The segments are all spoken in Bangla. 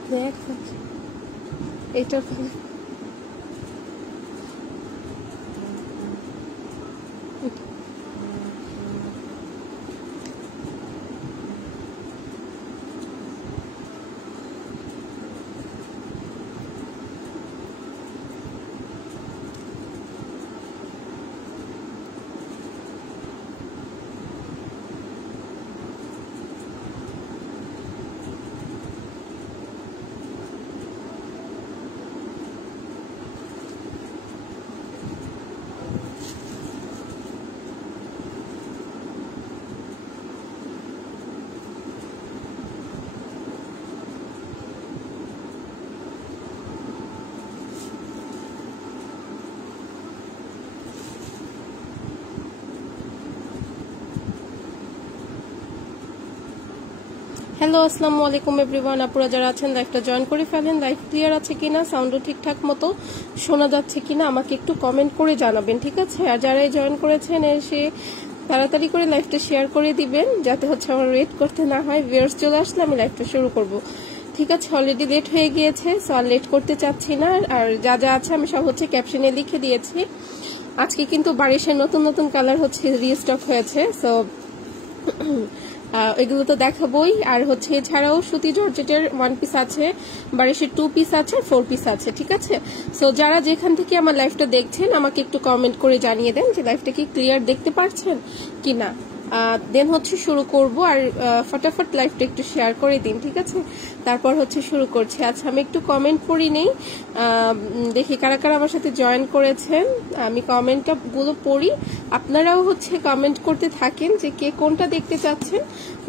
আপনি এটা হ্যালো আসসালামু আলাইকুম এভরিওয়ান। আপনারা যারা আছেন লাইভটা জয়েন করে ফেলেন। লাইভ ক্লিয়ার আছে কিনা, সাউন্ডও ঠিকঠাক মতো শোনা যাচ্ছে কিনা আমাকে একটু কমেন্ট করে জানাবেন, ঠিক আছে? আর যারা জয়েন করেছেন এসে তাড়াতাড়ি করে লাইভটা শেয়ার করে দিবেন, যাতে হচ্ছে আমার ওয়েট করতে না হয়। ভিউয়ার্স চলে আসলে আমি লাইভটা শুরু করব, ঠিক আছে? অলরেডি লেট হয়ে গিয়েছে, সো আর লেট করতে চাচ্ছি না। আর যা যা আছে আমি সব হচ্ছে ক্যাপশনে লিখে দিয়েছি। আজকে কিন্তু বারিশের নতুন নতুন কালার হচ্ছে রিস্টক হয়েছে, সো এগুলো তো দেখাবোই। আর হচ্ছে এছাড়াও সুতি জর্জেটের 1 পিস আছে, বারিশের 2 পিস আছে, 4 পিস আছে, ঠিক আছে? সো যারা যেখান থেকে আমার লাইভটা দেখছেন আমাকে একটু কমেন্ট করে জানিয়ে দেন যে লাইভটা কি ক্লিয়ার দেখতে পাচ্ছেন কিনা। দেন হচ্ছে শুরু করব। আর ফটাফট লাইভটা একটু শেয়ার করে দিন, ঠিক আছে? তারপর হচ্ছে শুরু করছি। আচ্ছা আমি একটু কমেন্ট পড়ি নেই, দেখি কারা কারা আমার সাথে জয়েন করেছেন। আমি কমেন্টটা গুলো পড়ি, আপনারাও হচ্ছে কমেন্ট করতে থাকেন যে কে কোনটা দেখতে চাচ্ছেন।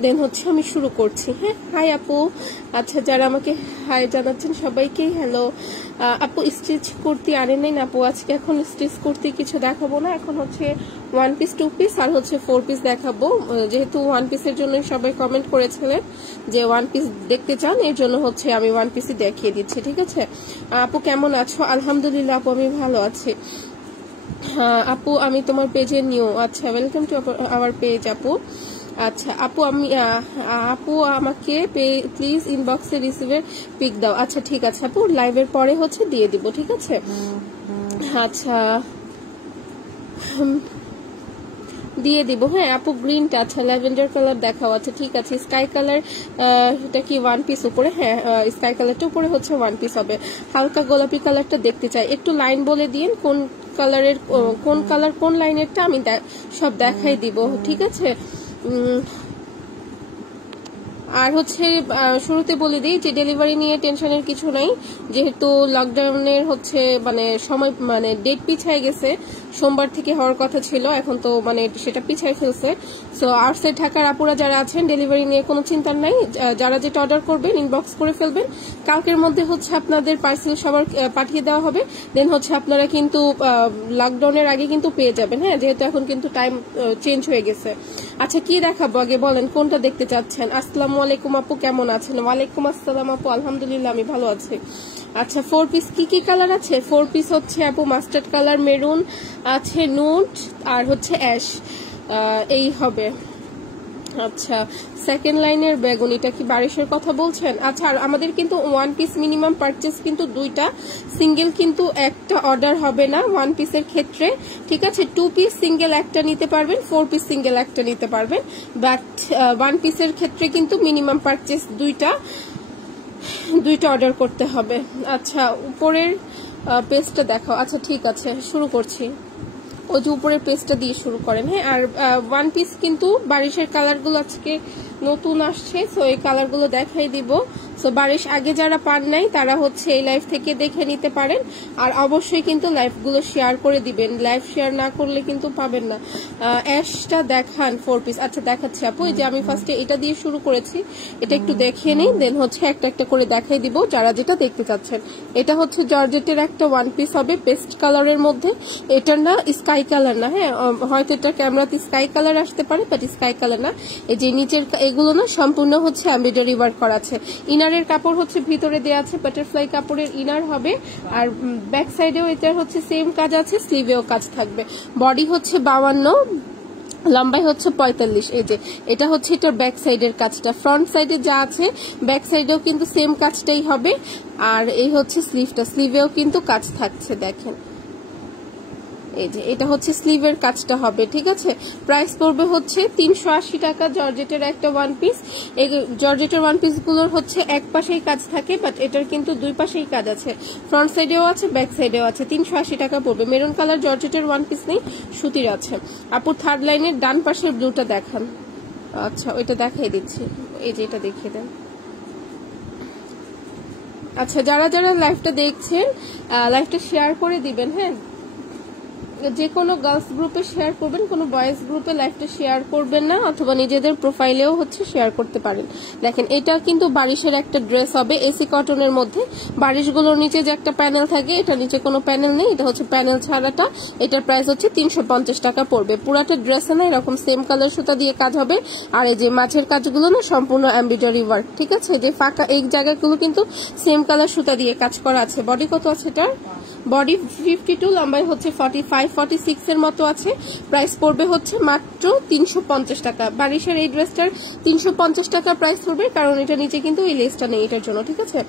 দেন হচ্ছে আমি শুরু করছি। হ্যাঁ, হাই আপু। আচ্ছা যারা আমাকে হাই জানাচ্ছেন সবাইকে হ্যালো। আপু স্টিচ কুর্তি আনেন নাই না আপু? আজকে এখন স্টিচ কুর্তি কিছু দেখাবো না, এখন হচ্ছে 1 পিস 2 পিস আর হচ্ছে 4 পিস দেখাবো। যেহেতু 1 পিসের জন্য সবাই কমেন্ট করেছিলেন যে 1 পিস দেখতে চান, এর জন্য হচ্ছে আমি 1 পিসই দেখিয়ে দিচ্ছি, ঠিক আছে? আপু কেমন আছো? আলহামদুলিল্লাহ আপু আমি ভালো আছি। হ্যাঁ আপু আমি তোমার পেজে নিউ। আচ্ছা ওয়েলকাম টু আওয়ার পেজ আপু। আচ্ছা আপু আপু আমাকে প্লিজ ইনবক্সে রিসিভের পিক দাও। আচ্ছা ঠিক আছে আপু, লাইভের পরে হচ্ছে দিয়ে দিব, ঠিক আছে? আচ্ছা দিয়ে দিব। হ্যাঁ আপু গ্রিনটা, আচ্ছা ল্যাভেন্ডার কালার দেখাও। আচ্ছা ঠিক আছে, স্কাই কালার এটা কি 1 পিস উপরে? হ্যাঁ স্কাই কালারটা উপরে হচ্ছে 1 পিস হবে। হালকা গোলাপি কালারটা দেখতে চাই, একটু লাইন বলে দিন কোন কালারের, কোন কালার কোন লাইনেরটা, আমি সব দেখাই দিব, ঠিক আছে? আর হচ্ছে শুরুতে বলে দিই যে ডেলিভারি নিয়ে টেনশনের কিছু নাই, যেহেতু লকডাউনের হচ্ছে মানে সময় মানে ডেট পিছায় গেছে, সোমবার থেকে হওয়ার কথা ছিল, এখন তো মানে সেটা পিছায় ফেলছে। সো আউটসাইড ঢাকার আপুরা যারা আছেন ডেলিভারি নিয়ে কোনো চিন্তা নাই, যারা যেটা অর্ডার করবেন ইনবক্স করে ফেলবেন, কালকের মধ্যে হচ্ছে আপনাদের পার্সেল সবার পাঠিয়ে দেওয়া হবে। দেন হচ্ছে আপনারা কিন্তু লকডাউনের আগে কিন্তু পেয়ে যাবেন, হ্যাঁ, যেহেতু এখন কিন্তু টাইম চেঞ্জ হয়ে গেছে। আচ্ছা কি দেখাবো আগে বলেন, কোনটা দেখতে চাচ্ছেন? আসসালামু আলাইকুম আপু কেমন আছেন? ওয়ালাইকুম আসসালাম আপু, আলহামদুলিল্লাহ আমি ভালো আছি। আচ্ছা 4 পিস কি কি কালার আছে? 4 পিস হচ্ছে আপু মাস্টার্ড কালার, মেরুন আছে, নুট আর হচ্ছে অ্যাশ, এই হবে। আচ্ছা সেকেন্ড লাইনের বেগুন, এটা কি বারিশের কথা বলছেন? আচ্ছা আর আমাদের কিন্তু 1 পিস মিনিমাম পারচেজ কিন্তু 2টা, সিঙ্গেল কিন্তু একটা অর্ডার হবে না 1 পিসের ক্ষেত্রে, ঠিক আছে? 2 পিস সিঙ্গেল একটা নিতে পারবেন, 4 পিস সিঙ্গেল একটা নিতে পারবেন, বাট 1 পিসের ক্ষেত্রে কিন্তু মিনিমাম পারচেজ 2টা অর্ডার করতে হবে। আচ্ছা উপরের পেজটা দেখাও। আচ্ছা ঠিক আছে শুরু করছি, ওই যে উপরের পেজটা দিয়ে শুরু করেন। হ্যাঁ আর 1 পিস কিন্তু বারিশের কালারগুলো আজকে নতুন আসছে, সো এই কালারগুলো দেখাই দিব। সো বারিশ আগে যারা পান নাই তারা হচ্ছে এই লাইভ থেকে দেখে নিতে পারেন। আর অবশ্যই কিন্তু লাইভগুলো শেয়ার করে দিবেন, লাইভ শেয়ার না করলে কিন্তু পাবেন না। অ্যাশটা দেখান 4 পিস। আচ্ছা দেখাচ্ছি আপু, এই যে আমি ফার্স্টে এটা দিয়ে শুরু করেছি, এটা একটু দেখিয়ে নেই, দেন হচ্ছে একটা একটা করে দেখাই দিব যারা যেটা দেখতে চাচ্ছেন। এটা হচ্ছে জর্জেটের একটা 1 পিস হবে পেস্ট কালারের মধ্যে, এটা না স্কাই কালার না, হ্যাঁ হয়তো এটা ক্যামেরাতে স্কাই কালার আসতে পারে, বাট স্কাই কালার না। এই যে নিচের এগুলো না সম্পূর্ণ হচ্ছে এমব্রয়ডারি ওয়ার্ক করা আছে। ইনারের কাপড় হচ্ছে ভিতরে দেওয়া আছে, বাটারফ্লাই কাপড়ের ইনার হবে। আর ব্যাক সাইডেও এটার হচ্ছে সেম কাজ আছে, স্লিভেও কাজ থাকবে। বডি হচ্ছে 52, লম্বাই হচ্ছে 45। এই যে এটা হচ্ছে এটার ব্যাক সাইডের কাজটা, ফ্রন্ট সাইডে যা আছে ব্যাক সাইডেও কিন্তু সেম কাজটাই হবে। আর এই হচ্ছে স্লিভটা, স্লিভেও কিন্তু কাজ থাকছে দেখেন, এই যে এটা হচ্ছে স্লিভের কাজটা হবে, ঠিক আছে। প্রাইস পড়বে হচ্ছে 380 টাকা জর্জেটের একটা ওয়ান পিস। এই জর্জেটের ওয়ান পিস গুলোর হচ্ছে এক পাশেই কাজ থাকে, বাট এটার কিন্তু দুই পাশেই কাজ আছে, ফ্রন্ট সাইডেও আছে ব্যাক সাইডেও আছে। 380 টাকা পড়বে। মেরুন কালার জর্জেটের ওয়ান পিস নেই, সুতির আছে। আপুর থার্ড লাইনের ডান পাশের ব্লুটা দেখান। আচ্ছা ওইটা দেখাই দিচ্ছি, এই যে এটা দেখিয়ে দেন। আচ্ছা যারা যারা লাইভটা দেখছেন লাইভটা শেয়ার করে দিবেন, হ্যাঁ যে কোনো গার্লস গ্রুপে শেয়ার করবেন, কোনো বয়েজ গ্রুপে লাইভটা শেয়ার করবেন না, অথবা নিজেদের প্রোফাইলেও হচ্ছে শেয়ার করতে পারেন। দেখেন এটা কিন্তু বারিশের একটা ড্রেস হবে এসি কটনের মধ্যে। বারিশগুলোর নিচে যে একটা প্যানেল থাকে, এটা নিচে কোনো প্যানেল নেই, এটা হচ্ছে প্যানেল ছাড়াটা। এটার প্রাইস হচ্ছে 350 টাকা পড়বে। পুরাটা ড্রেসে না এরকম সেম কালার সুতা দিয়ে কাজ হবে। আর এই যে মাঝের কাজগুলো না সম্পূর্ণ এমব্রয়ডারি ওয়ার্ক, ঠিক আছে। যে ফাঁকা এই জায়গাগুলো কিন্তু সেম কালার সুতা দিয়ে কাজ করা আছে। বডি কত আছে এটার? বডি 52, লম্বাই হচ্ছে 45 46 এর মতো আছে। প্রাইস পড়বে হচ্ছে মাত্র 350 টাকা। বারিশের এই ড্রেসটার 350 টাকা প্রাইস পড়বে, কারণ এটা নিচে কিন্তু এই লেসটা নেই এটার জন্য, ঠিক আছে।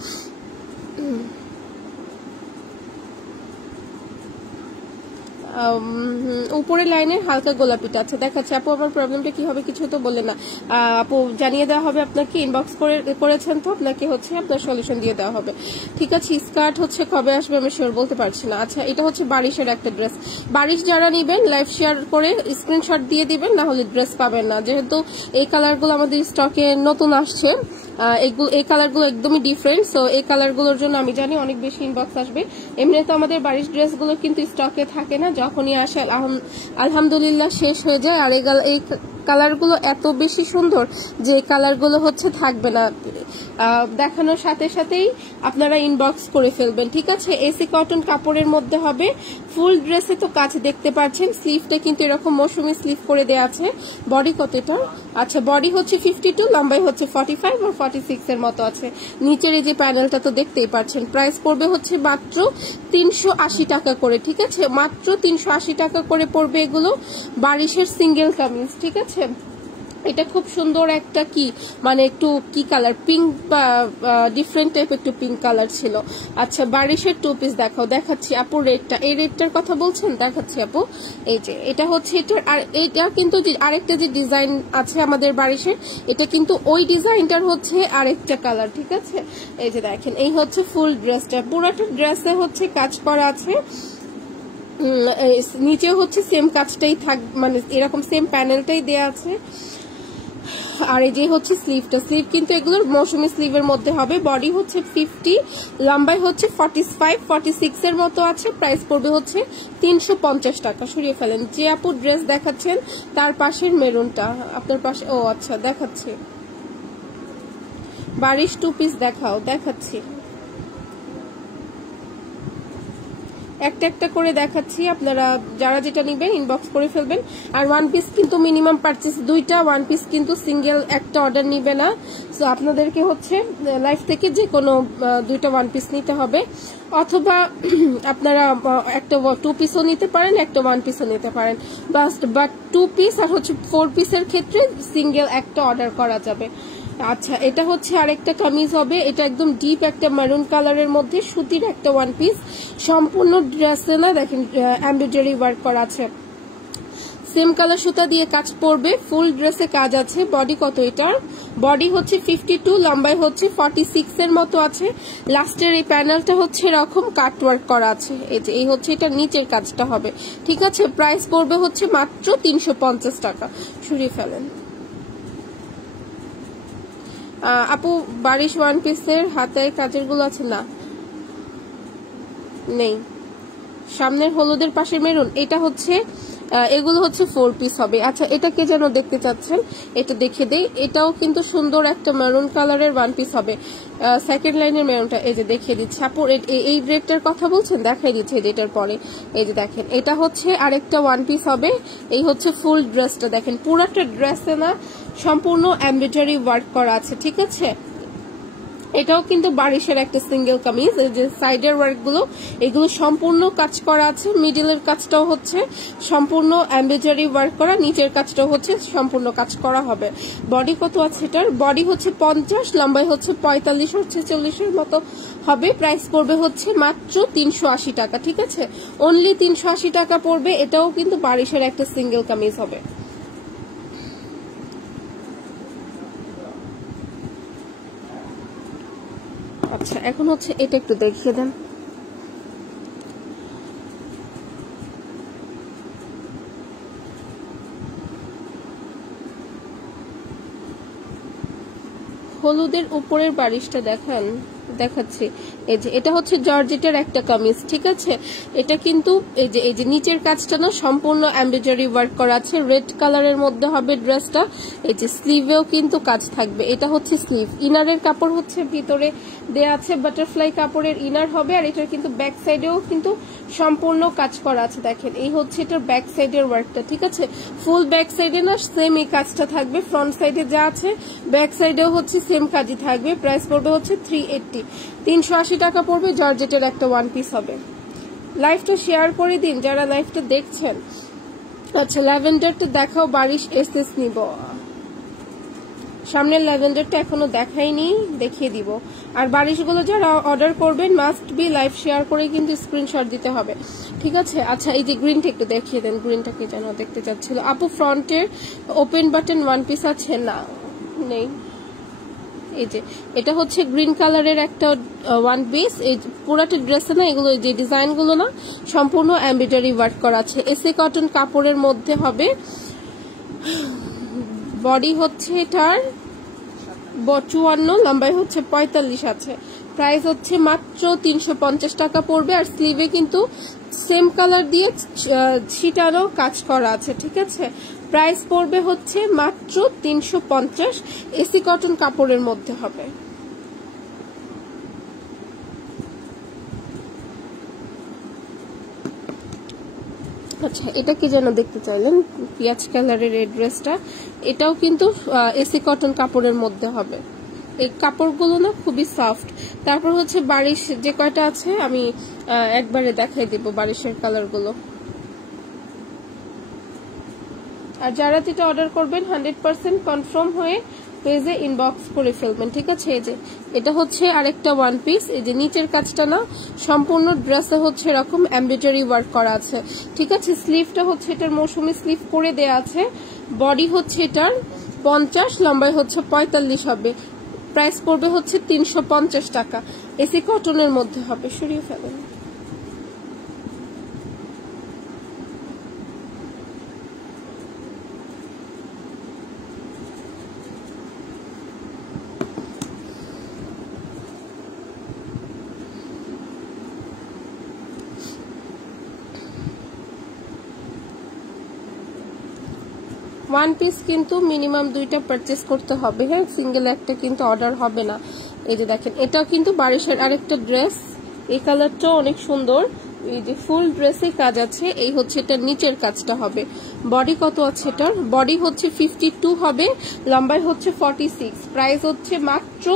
উপরের লাইনের হালকা গোলাপিটা আছে দেখাচ্ছে। আপু আমার প্রবলেমটা কি হবে কিছু তো বললেন না। আপু জানিয়ে দেওয়া হবে আপনাকে, ইনবক্স করেছেন তো আপনাকে হচ্ছে আপনার সলিউশন দিয়ে দেওয়া হবে, ঠিক আছে। স্কার্ট হচ্ছে কবে আসবে আমি শিওর বলতে পারছি না। আচ্ছা এটা হচ্ছে বারিশের একটা ড্রেস। বারিশ যারা নিবেন লাইভ শেয়ার করে স্ক্রিনশট দিয়ে দিবেন, না হলে ড্রেস পাবেন না। যেহেতু এই কালারগুলো আমাদের স্টকে নতুন আসছে, এই কালারগুলো একদমই ডিফারেন্ট, সো এই কালারগুলোর জন্য আমি জানি অনেক বেশি ইনবক্স আসবে। এমনি তো আমাদের বারিশ ড্রেসগুলো কিন্তু স্টকে থাকে না, যখনই আসে আলহামদুলিল্লাহ শেষ হয়ে যায়। আর এই কালারগুলো এত বেশি সুন্দর যে কালারগুলো হচ্ছে থাকবে না, দেখানোর সাথে সাথেই আপনারা ইনবক্স করে ফেলবেন, ঠিক আছে। এসি কটন কাপড়ের মধ্যে হবে। ফুল ড্রেসে তো কাজ দেখতে পাচ্ছেন, স্লিভটা কিন্তু এরকম মৌসুমি স্লিভ করে দেওয়া আছে। বডি কত এটা? আচ্ছা বডি হচ্ছে 52, লম্বাই হচ্ছে 45 আর 46 এর মতো আছে। নিচের এই যে প্যানেলটা তো দেখতেই পাচ্ছেন। প্রাইস পড়বে হচ্ছে মাত্র 380 টাকা করে, ঠিক আছে। মাত্র 380 টাকা করে পড়বে এগুলো। বারিশের সিঙ্গেল কামিজ, ঠিক আছে। এটা খুব সুন্দর একটা কি মানে একটু কি কালার, পিঙ্ক বা ডিফারেন্ট টাইপ একটু পিঙ্ক কালার ছিল। আচ্ছা বারিশের টু পিস দেখাচ্ছি আপু। রেডটা, এই রেডটার কথা বলছেন, দেখাচ্ছি আপু। এই যে এটা হচ্ছে এটার, আর এইটা কিন্তু আরেকটা যে ডিজাইন আছে আমাদের বারিশের, এটা কিন্তু ওই ডিজাইনটার হচ্ছে আরেকটা কালার, ঠিক আছে। এই যে দেখেন এই হচ্ছে ফুল ড্রেসটা, পুরোটা ড্রেসে হচ্ছে কাজ করা আছে। নিচে হচ্ছে সেম কাজটাই থাক, মানে এরকম সেম প্যানেলটাই দেয়া আছে। আর এই যে হচ্ছে স্লিভটা, স্লিভ কিন্তু এগুলোর মৌসুমি স্লিভের মধ্যে হবে। বডি হচ্ছে 50, লম্বাই হচ্ছে 45 46 এর মতো আছে। প্রাইস পড়বে হচ্ছে 350 টাকা। সরিয়ে ফেলেন। যে আপু ড্রেস দেখাচ্ছেন তার পাশের মেরুনটা আপনার পাশে, ও আচ্ছা দেখাচ্ছি। বারিশ টু পিস দেখাচ্ছি, একটা একটা করে দেখাচ্ছি। আপনারা যারা যেটা নিবেন ইনবক্স করে ফেলবেন। আর ওয়ান পিস কিন্তু মিনিমাম পারচেজ দুইটা, ওয়ান পিস কিন্তু সিঙ্গেল একটা অর্ডার নিবে না। সো আপনাদেরকে হচ্ছে লাইফ থেকে যে কোনো দুইটা ওয়ান পিস নিতে হবে, অথবা আপনারা একটা টু পিসও নিতে পারেন, একটা ওয়ান পিসও নিতে পারেন। বাট টু পিস আর হচ্ছে 4 পিসের ক্ষেত্রে সিঙ্গেল একটা অর্ডার করা যাবে। আচ্ছা এটা হচ্ছে আরেকটা কামিজ হবে। এটা একদম ডিপ একটা মেরুন কালারের মধ্যে সুতির একটা ওয়ান পিস। সম্পূর্ণ ড্রেসে না দেখেন এমব্রয়ডারি ওয়ার্ক করা আছে, সেম কালার সুতা দিয়ে কাজ পড়বে। ফুল ড্রেসে কাজ আছে। বডি কত এটার? বডি হচ্ছে 52, লম্বাই হচ্ছে 46 এর মতো আছে। লাস্টের এই প্যানেলটা হচ্ছে এরকম কাট ওয়ার্ক করা আছে। এই যে এই হচ্ছে এটা নিচের কাজটা হবে, ঠিক আছে। প্রাইস পড়বে হচ্ছে মাত্র 350 টাকা। সরিয়ে ফেলেন। আপু বারিশ ওয়ান পিসের হাতের কাজের গুলো আছে না? নেই। সামনের হলুদের পাশে মেরুন, এটা হচ্ছে এগুলো হচ্ছে 4 পিস হবে। আচ্ছা এটা কে যেন দেখতে চাচ্ছেন, এটা দেখে দেই। এটাও কিন্তু সুন্দর একটা মেরুন কালারের ওয়ান পিস হবে। সেকেন্ড লাইনের মেরুনটা এই যে দেখিয়ে দিচ্ছি। আপু এই রেডটার কথা বলছেন, দেখাই দিচ্ছে যেটার পরে। এই যে দেখেন এটা হচ্ছে আরেকটা ওয়ান পিস হবে। এই হচ্ছে ফুল ড্রেসটা, দেখেন পুরোটা ড্রেসে না সম্পূর্ণ এমব্রয়ডারি ওয়ার্ক করা আছে, ঠিক আছে। এটাও কিন্তু বারিশের একটা সিঙ্গেল কামিজ। এই যে সাইডের ওয়ার্ক গুলো এগুলো সম্পূর্ণ কাজ করা আছে, মিডলের কাজটাও হচ্ছে সম্পূর্ণ এমব্রয়ডারি ওয়ার্ক করা, নিচের কাজটাও হচ্ছে সম্পূর্ণ কাজ করা হবে। বডি কত আছে এটার? বডি হচ্ছে 50, লম্বাই হচ্ছে 45 আর 46 এর মতো হবে। প্রাইস পড়বে হচ্ছে মাত্র 380 টাকা, ঠিক আছে? অনলি 380 টাকা পড়বে। এটাও কিন্তু বারিশের একটা সিঙ্গেল কামিজ হবে। আচ্ছা, এখন হচ্ছে এটা একটু দেখিয়ে দেন। হলুদের উপরের বারিশটা দেখাচ্ছি। এই যে এটা হচ্ছে জর্জেটের একটা কামিজ, ঠিক আছে? এটা কিন্তু এই যে নিচের কাজটা না সম্পূর্ণ এমব্রয়ডারি ওয়ার্ক করা আছে, রেড কালারের মধ্যে হবে ড্রেসটা। এই যে স্লিভেও কিন্তু কাজ থাকবে, এটা হচ্ছে স্লিভ। ইনারের কাপড় হচ্ছে ভিতরে দেয়া আছে, বাটারফ্লাই কাপড়ের ইনার হবে। আর এটার কিন্তু ব্যাক সাইডেও কিন্তু সম্পূর্ণ কাজ করা আছে। দেখেন এই হচ্ছে এটার ব্যাক সাইডের ওয়ার্কটা, ঠিক আছে? ফুল ব্যাক সাইডে না সেম এই কাজটা থাকবে, ফ্রন্ট সাইডে যা আছে ব্যাক সাইডেও হচ্ছে সেম কাজই থাকবে। প্রাইস পড়বে হচ্ছে 380, 380 টাকা পড়বে। জর্জেটের একটা ওয়ান পিস হবে। লাইভটা শেয়ার করে দিন যারা লাইভটা দেখছেন। আচ্ছা, ল্যাভেন্ডারটা দেখাও, বারিশ এসএস নিব। সামনের ল্যাভেন্ডারটা এখনো দেখাইনি, দেখিয়ে দিব। আর বারিশগুলো যারা অর্ডার করবেন মাস্ট বি লাইভ শেয়ার করে কিন্তু স্ক্রিনশট দিতে হবে, ঠিক আছে? আচ্ছা, এই যে গ্রিনটা একটু দেখিয়ে দেন, গ্রিনটাকে যেন দেখতে চাচ্ছিল আপু। ফ্রন্টের ওপেন বাটন ওয়ান পিস আছে? না, নেই। এই যে এটা হচ্ছে গ্রিন কালারের একটা ওয়ান পিস। এই পুরাটা ড্রেসে না এগুলো যে ডিজাইন গুলো না সম্পূর্ণ এমব্রয়ডারি ওয়ার্ক করা আছে, এসে কটন কাপড়ের মধ্যে হবে। বডি হচ্ছে এটার 54, লম্বাই হচ্ছে 45 আছে। প্রাইস হচ্ছে মাত্র 350 টাকা পড়বে। আর স্লিভে কিন্তু সেম কালার দিয়ে ছিটানো কাজ করা আছে, ঠিক আছে? প্রাইস পড়বে হচ্ছে মাত্র 350, এসি কটন কাপড়ের মধ্যে হবে। আচ্ছা, এটা কি যেন দেখতে চাইলেন, পিয়াজ কালারের এই ড্রেসটা। এটাও কিন্তু এসি কটন কাপড়ের মধ্যে হবে। এই কাপড়গুলো না খুবই সফট। তারপর হচ্ছে বারিশ যে কয়টা আছে আমি একবারে দেখাই দিব বারিশের কালারগুলো। আর যারা যেটা অর্ডার করবেন 100% কনফার্ম হয়ে পেজে ইনবক্স করে ফেলবেন, ঠিক আছে? এই যে এটা হচ্ছে আরেকটা ওয়ান পিস। এই যে নিচের কাজটা না সম্পূর্ণ ড্রেসে হচ্ছে এরকম এমব্রয়ডারি ওয়ার্ক করা আছে, ঠিক আছে? স্লিভটা হচ্ছে এটার মৌসুমি স্লিভ করে দেয়া আছে। বডি হচ্ছে এটার 50, লম্বাই হচ্ছে 45 হবে। প্রাইস পড়বে হচ্ছে 350 টাকা, এসি কটনের মধ্যে হবে। সরিয়ে ফেলেন। ওয়ান পিস কিন্তু মিনিমাম 2টা পারচেস করতে হবে, হ্যাঁ? সিঙ্গেল একটা কিন্তু অর্ডার হবে না। এই যে দেখেন এটাও কিন্তু বারিশের আরেকটা ড্রেস, এই কালারটাও অনেক সুন্দর। এই যে ফুল ড্রেসে কাজ আছে। এই হচ্ছে এটার নিচের কাজটা হবে। বডি কত আছে এটার? বডি হচ্ছে 52 হবে, লম্বাই হচ্ছে 46। প্রাইস হচ্ছে মাত্র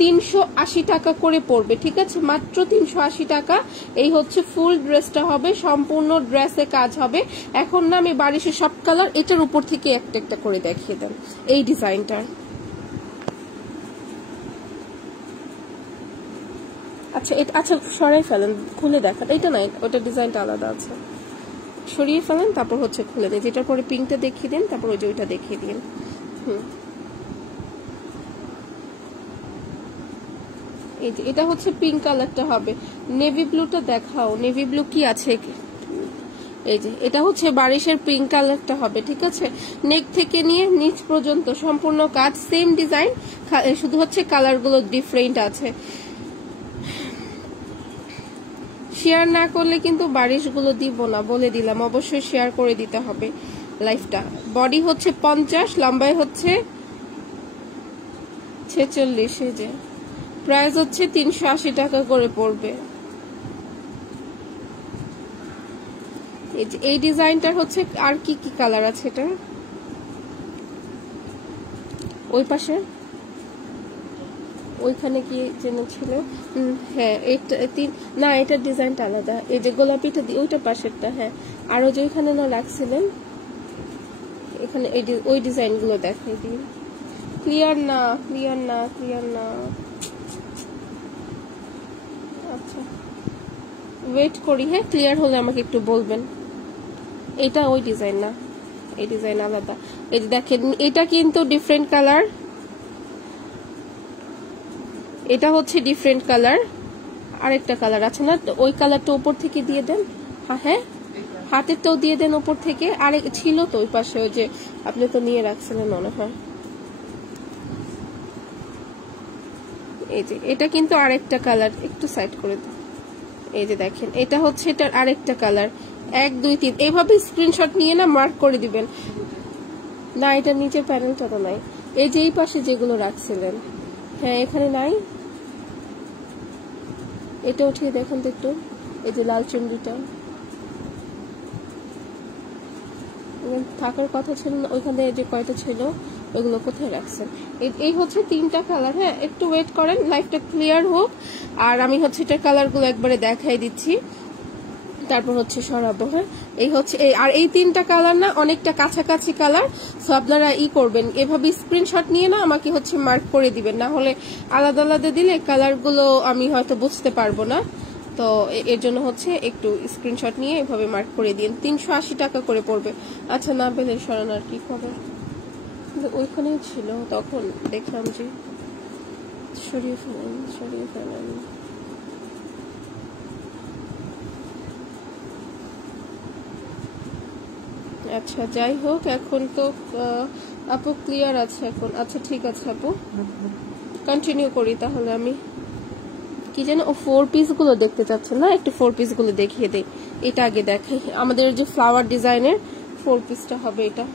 380 টাকা করে পড়বে, ঠিক আছে? মাত্র 380 টাকা। এই হচ্ছে ফুল ড্রেসটা হবে, সম্পূর্ণ ড্রেসে কাজ হবে। এখন না আমি বারিশের সব কালার এটার উপর থেকে একটা একটা করে দেখিয়ে দেন এই ডিজাইনটার। আচ্ছা, আচ্ছা সরাই ফেলেন, খুলে দেখান। এটা নাই, ওটা ডিজাইনটা আলাদা আছে। সরিয়ে ফেলেন, তারপর হচ্ছে খুলে দেন। যেটার পরে পিঙ্কটা দেখিয়ে দিন, তারপর ওই যে ওইটা দেখিয়ে দিন। এই যে এটা হচ্ছে পিঙ্ক কালারটা হবে। নেভি ব্লুটা দেখাও, নেভি ব্লু কি আছে? এই যে এটা হচ্ছে বারিশের পিঙ্ক কালারটা হবে, ঠিক আছে? নেক থেকে নিয়ে নিচ পর্যন্ত সম্পূর্ণ কাজ সেম ডিজাইন, শুধু হচ্ছে কালারগুলো ডিফারেন্ট আছে। শেয়ার না করলে কিন্তু বারিশগুলো দিব না, বলে দিলাম। অবশ্যই শেয়ার করে দিতে হবে লাইভটা। বডি হচ্ছে 50, লম্বাই হচ্ছে 46। এই যে প্রাইস হচ্ছে 380 টাকা করে পড়বে। এই ডিজাইনটার হচ্ছে আর কি কি কালার আছে? এটা ওই পাশে ওইখানে কি যেন ছিল, হ্যাঁ এটা না, এটার ডিজাইনটা আলাদা। এই যে গোলাপিটা ওইটা পাশেরটা, হ্যাঁ। আরো যে ওইখানে না রাখছিলেন, এখানে ওই ডিজাইন গুলো দেখাই দিই। ক্লিয়ার না, ক্লিয়ার না, ক্লিয়ার না। আচ্ছা ওয়েট করি, হ্যাঁ ক্লিয়ার হলে আমাকে একটু বলবেন। এটা ওই ডিজাইন না, এই ডিজাইন আলাদা। এই যে দেখেন এটা কিন্তু ডিফারেন্ট কালার, এটা হচ্ছে ডিফারেন্ট কালার। আরেকটা কালার আছে না, ওই কালারটা উপর থেকে দিয়ে দেন। হ্যাঁ হাতেরটাও দিয়ে দেন উপর থেকে। আরেক ছিল তো ওই পাশে, ওই যে আপনি তো নিয়ে রাখছিলেন মনে হয়। এই যে এটা কিন্তু আরেকটা কালার, একটু সাইড করে দিন। এই যে দেখেন এটা হচ্ছে এটার আরেকটা কালার। 1 2 3 এইভাবে স্ক্রিনশট নিয়ে না মার্ক করে দিবেন। না এটা নিচে প্যানেলটা তো নাই, এই যে এই পাশে যেগুলো রাখছিলেন, হ্যাঁ এখানে নাই। এটা উঠিয়ে দেখুন তো একটু, এই যে লাল চুনরিটা থাকার কথা ছিল না, ওইখানে যে কয়টা ছিল ওইগুলো কোথায় রাখছেন? এই হচ্ছে 3টা কালার। হ্যাঁ একটু ওয়েট করেন, লাইফটা ক্লিয়ার হোক। আর আমি হচ্ছে এটা কালারগুলো একবারে দেখাই দিচ্ছি, তারপর হচ্ছে সরাবো। হ্যাঁ এই হচ্ছে আর এই 3টা কালার না অনেকটা কাছাকাছি কালার। সো আপনারা করবেন এভাবে স্ক্রিনশট নিয়ে না আমাকে হচ্ছে মার্ক করে দিবেন, না হলে আলাদা আলাদা দিলে কালারগুলো আমি হয়তো বুঝতে পারবো না। তো এর জন্য হচ্ছে একটু স্ক্রিনশট নিয়ে এভাবে মার্ক করে দিন। 380 টাকা করে পড়বে। আচ্ছা না পেলে সরান, আর কি খবর? ওইখানেই ছিল তখন, দেখলাম যে সরিয়ে ফেলেন, সরিয়ে ফেলেন। আচ্ছা যাই হোক, এখন তো আপু ক্লিয়ার আছে এখন। আচ্ছা ঠিক আছে আপু, কন্টিনিউ করি তাহলে। আমি কি যেন 4 পিস গুলো দেখতে চাচ্ছেন না, একটু 4 পিস গুলো দেখিয়ে দেই। এটা আগে দেখাই, আমাদের যে ফ্লাওয়ার ডিজাইনের 4 পিসটা হবে এটা।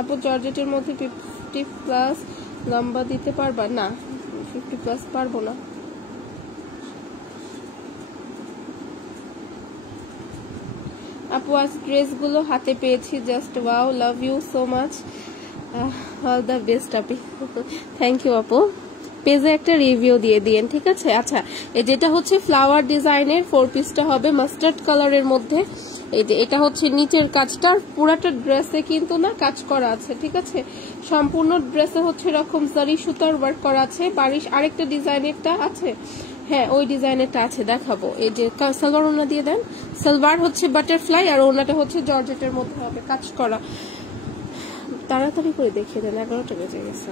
আপু জর্জেটের মধ্যে 50+ লম্বা দিতে পারবা? না 50+ পারবো না। আপু আজ ড্রেসগুলো হাতে পেয়েছি, just wow, love you so much, all the best আপি। থ্যাংক ইউ আপু। পেজে একটা রিভিউ দিয়ে দিয়েন, ঠিক আছে? আচ্ছা যেটা হচ্ছে ফ্লাওয়ার ডিজাইনের 4 পিসটা হবে মাস্টার্ড কালারের মধ্যে। এই যে এটা হচ্ছে নিচের কাজটা, পুরাটা ড্রেসে কিন্তু না কাজ করা আছে, ঠিক আছে? সম্পূর্ণ ড্রেসে হচ্ছে এরকম জারি সুতার ওয়ার্ক করা আছে। বারিশ আরেকটা ডিজাইনেরটা আছে, হ্যাঁ ওই ডিজাইনেরটা আছে, দেখাবো। এই যে সালোয়ার ওনা দিয়ে দেন, সালোয়ার হচ্ছে বাটারফ্লাই আর ওনাটা হচ্ছে জর্জেটের মধ্যে হবে কাজ করা। তাড়াতাড়ি করে দেখিয়ে দেন, 11টা বেজে গেছে।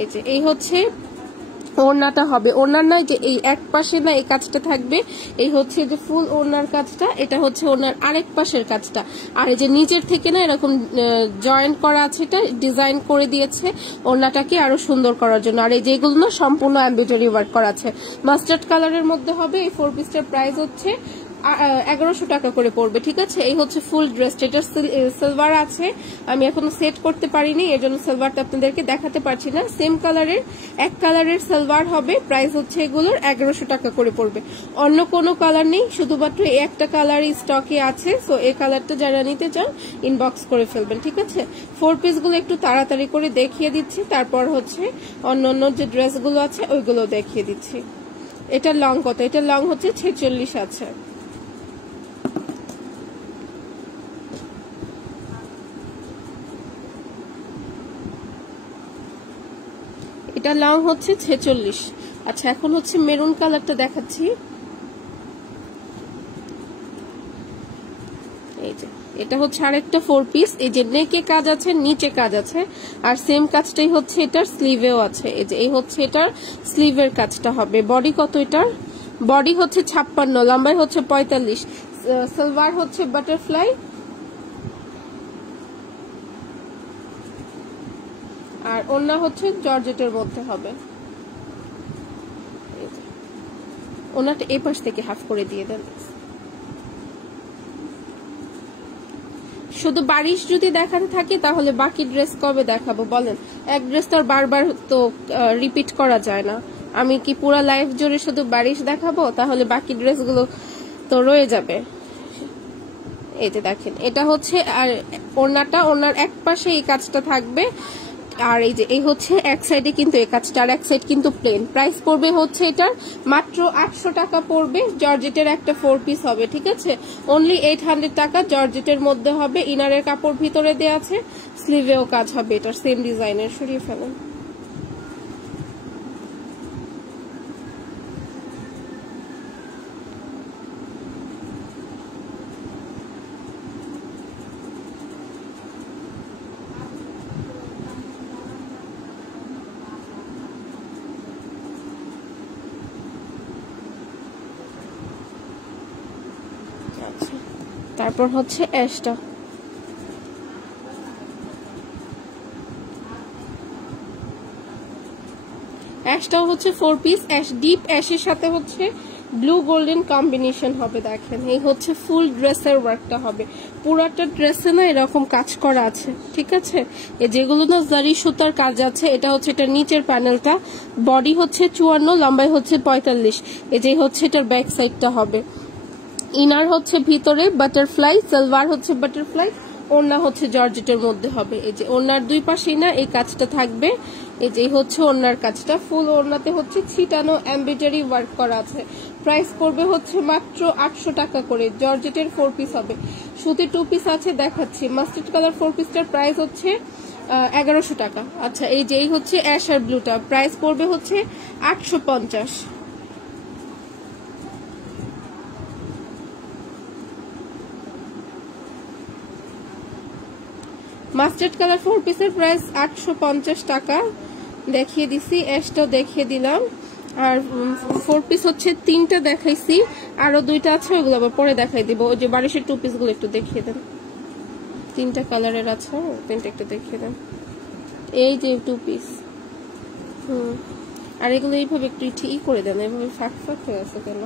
এই যে এই হচ্ছে ওড়নাটা হবে, ওড়নার না যে এই এক পাশে না এই কাজটা থাকবে, এই হচ্ছে যে ফুল ওড়নার কাজটা, এটা হচ্ছে ওড়নার আরেক পাশের কাজটা। আর এই যে নিচের থেকে না এরকম জয়েন্ট করা আছে, এটা ডিজাইন করে দিয়েছে ওড়নাটাকে আরো সুন্দর করার জন্য। আর এই যেগুলো না সম্পূর্ণ এমব্রয়ডারি ওয়ার্ক করা আছে, মাস্টার্ড কালারের মধ্যে হবে। এই 4 পিসটার প্রাইস হচ্ছে 1100 টাকা করে পড়বে, ঠিক আছে? এই হচ্ছে ফুল ড্রেসটা, এটার সালোয়ার আছে, আমি এখনো সেট করতে পারিনি, এর জন্য সালোয়ারটা আপনাদেরকে দেখাতে পারছি না। সেম কালারের এক কালারের সালোয়ার হবে, প্রাইস হচ্ছে এগুলোর 1100 টাকা করে পড়বে। অন্য কোনো কালার নেই, শুধুমাত্র এই একটা কালারই স্টকে আছে। সো এই কালারটা যারা নিতে চান ইনবক্স করে ফেলবেন, ঠিক আছে? 4 পিসগুলো একটু তাড়াতাড়ি করে দেখিয়ে দিচ্ছি, তারপর হচ্ছে অন্য অন্য যে ড্রেসগুলো আছে ওইগুলো দেখিয়ে দিচ্ছি। এটার লং কত? এটার লং হচ্ছে 46 আছে। এটা লং হচ্ছে 46। আচ্ছা এখন হচ্ছে মেরুন কালারটা দেখাচ্ছি। এই যে এটা হচ্ছে আরেকটা 4 পিস, এই যে নেকে কাজ আছে, নিচে কাজ আছে, আর সেম কাজটাই হচ্ছে এটার স্লিভেও আছে। এই যে এই হচ্ছে এটার স্লিভের কাজটা হবে। বডি কত এটার? বডি হচ্ছে 56, লম্বাই হচ্ছে 45, সালোয়ার হচ্ছে বাটারফ্লাই, আর ওড়না হচ্ছে জর্জেটের মধ্যে হবে। ওনাটা এই পাশ থেকে হাফ করে দিয়ে দেন। শুধু বারিশ যদি দেখাতে থাকে তাহলে বাকি ড্রেস কবে দেখাবো বলেন? এক ড্রেস তো আর বারবার তো রিপিট করা যায় না। আমি কি পুরো লাইফ জুড়ে শুধু বারিশ দেখাবো? তাহলে বাকি ড্রেসগুলো তো রয়ে যাবে। এই যে দেখেন, এটা হচ্ছে আর ওড়নাটা, ওড়নার এক পাশে এই কাজটা থাকবে, আর এই যে এই হচ্ছে এক সাইডে কিন্তু এই কাজটা, আর এক সাইড কিন্তু প্লেন। প্রাইস পড়বে হচ্ছে এটার মাত্র 800 টাকা পড়বে। জর্জেটের একটা 4 পিস হবে, ঠিক আছে, অনলি 800 টাকা। জর্জেটের মধ্যে হবে, ইনারের কাপড় ভিতরে দেওয়া আছে, স্লিভেও কাজ হবে এটার সেম ডিজাইনের। সরিয়ে ফেলেন। তারপর হচ্ছে অ্যাশটা, অ্যাশটাও হচ্ছে 4 পিস। অ্যাশ ডিপ অ্যাশের সাথে হচ্ছে ব্লু গোল্ডেন কম্বিনেশন হবে। দেখেন, এই হচ্ছে ফুল ড্রেসের ওয়ার্কটা হবে, পুরাটা ড্রেসে না এরকম কাজ করা আছে, ঠিক আছে। যেগুলো না জারি সুতার কাজ আছে, এটা হচ্ছে এটার নিচের প্যানেলটা, বডি হচ্ছে 54, লম্বাই হচ্ছে 45। এই যে হচ্ছে এটার ব্যাক সাইডটা হবে, ইনার হচ্ছে ভিতরে বাটারফ্লাই, সালোয়ার হচ্ছে বাটারফ্লাই, ওড়না হচ্ছে জর্জেটের মধ্যে হবে। এই যে ওড়নার দুই পাশেই না এই কাজটা থাকবে। এই যে হচ্ছে ওড়নার কাজটা, ফুল ওড়নাতে হচ্ছে ছিটানো এমব্রয়ডারি ওয়ার্ক করা আছে। প্রাইস পড়বে হচ্ছে মাত্র 800 টাকা করে। জর্জেটের 4 পিস হবে, সুতির 2 পিস আছে দেখাচ্ছি। মাস্টার্ড কালার 4 পিসটার প্রাইস হচ্ছে 1100 টাকা। আচ্ছা, এই যে এই হচ্ছে অ্যাশ আর ব্লুটা, প্রাইস পড়বে হচ্ছে 850। মাস্টার্ড কালার 4 পিসের প্রাইস 850 টাকা দেখিয়ে দিছি, অ্যাশটাও দেখিয়ে দিলাম। আর 4 পিস হচ্ছে 3টা দেখাইছি, আরো 2টা আছে, ওগুলো আবার পরে দেখাই দিব। ওই যে বারিশের 2 পিস গুলো একটু দেখিয়ে দেন, 3টা কালারের আছে, 3টা একটু দেখিয়ে দেন। এই যে 2 পিস, আর এগুলো এইভাবে একটু ঠিক করে দেন, এইভাবে ফাঁক ফাঁক হয়ে আছে কেন?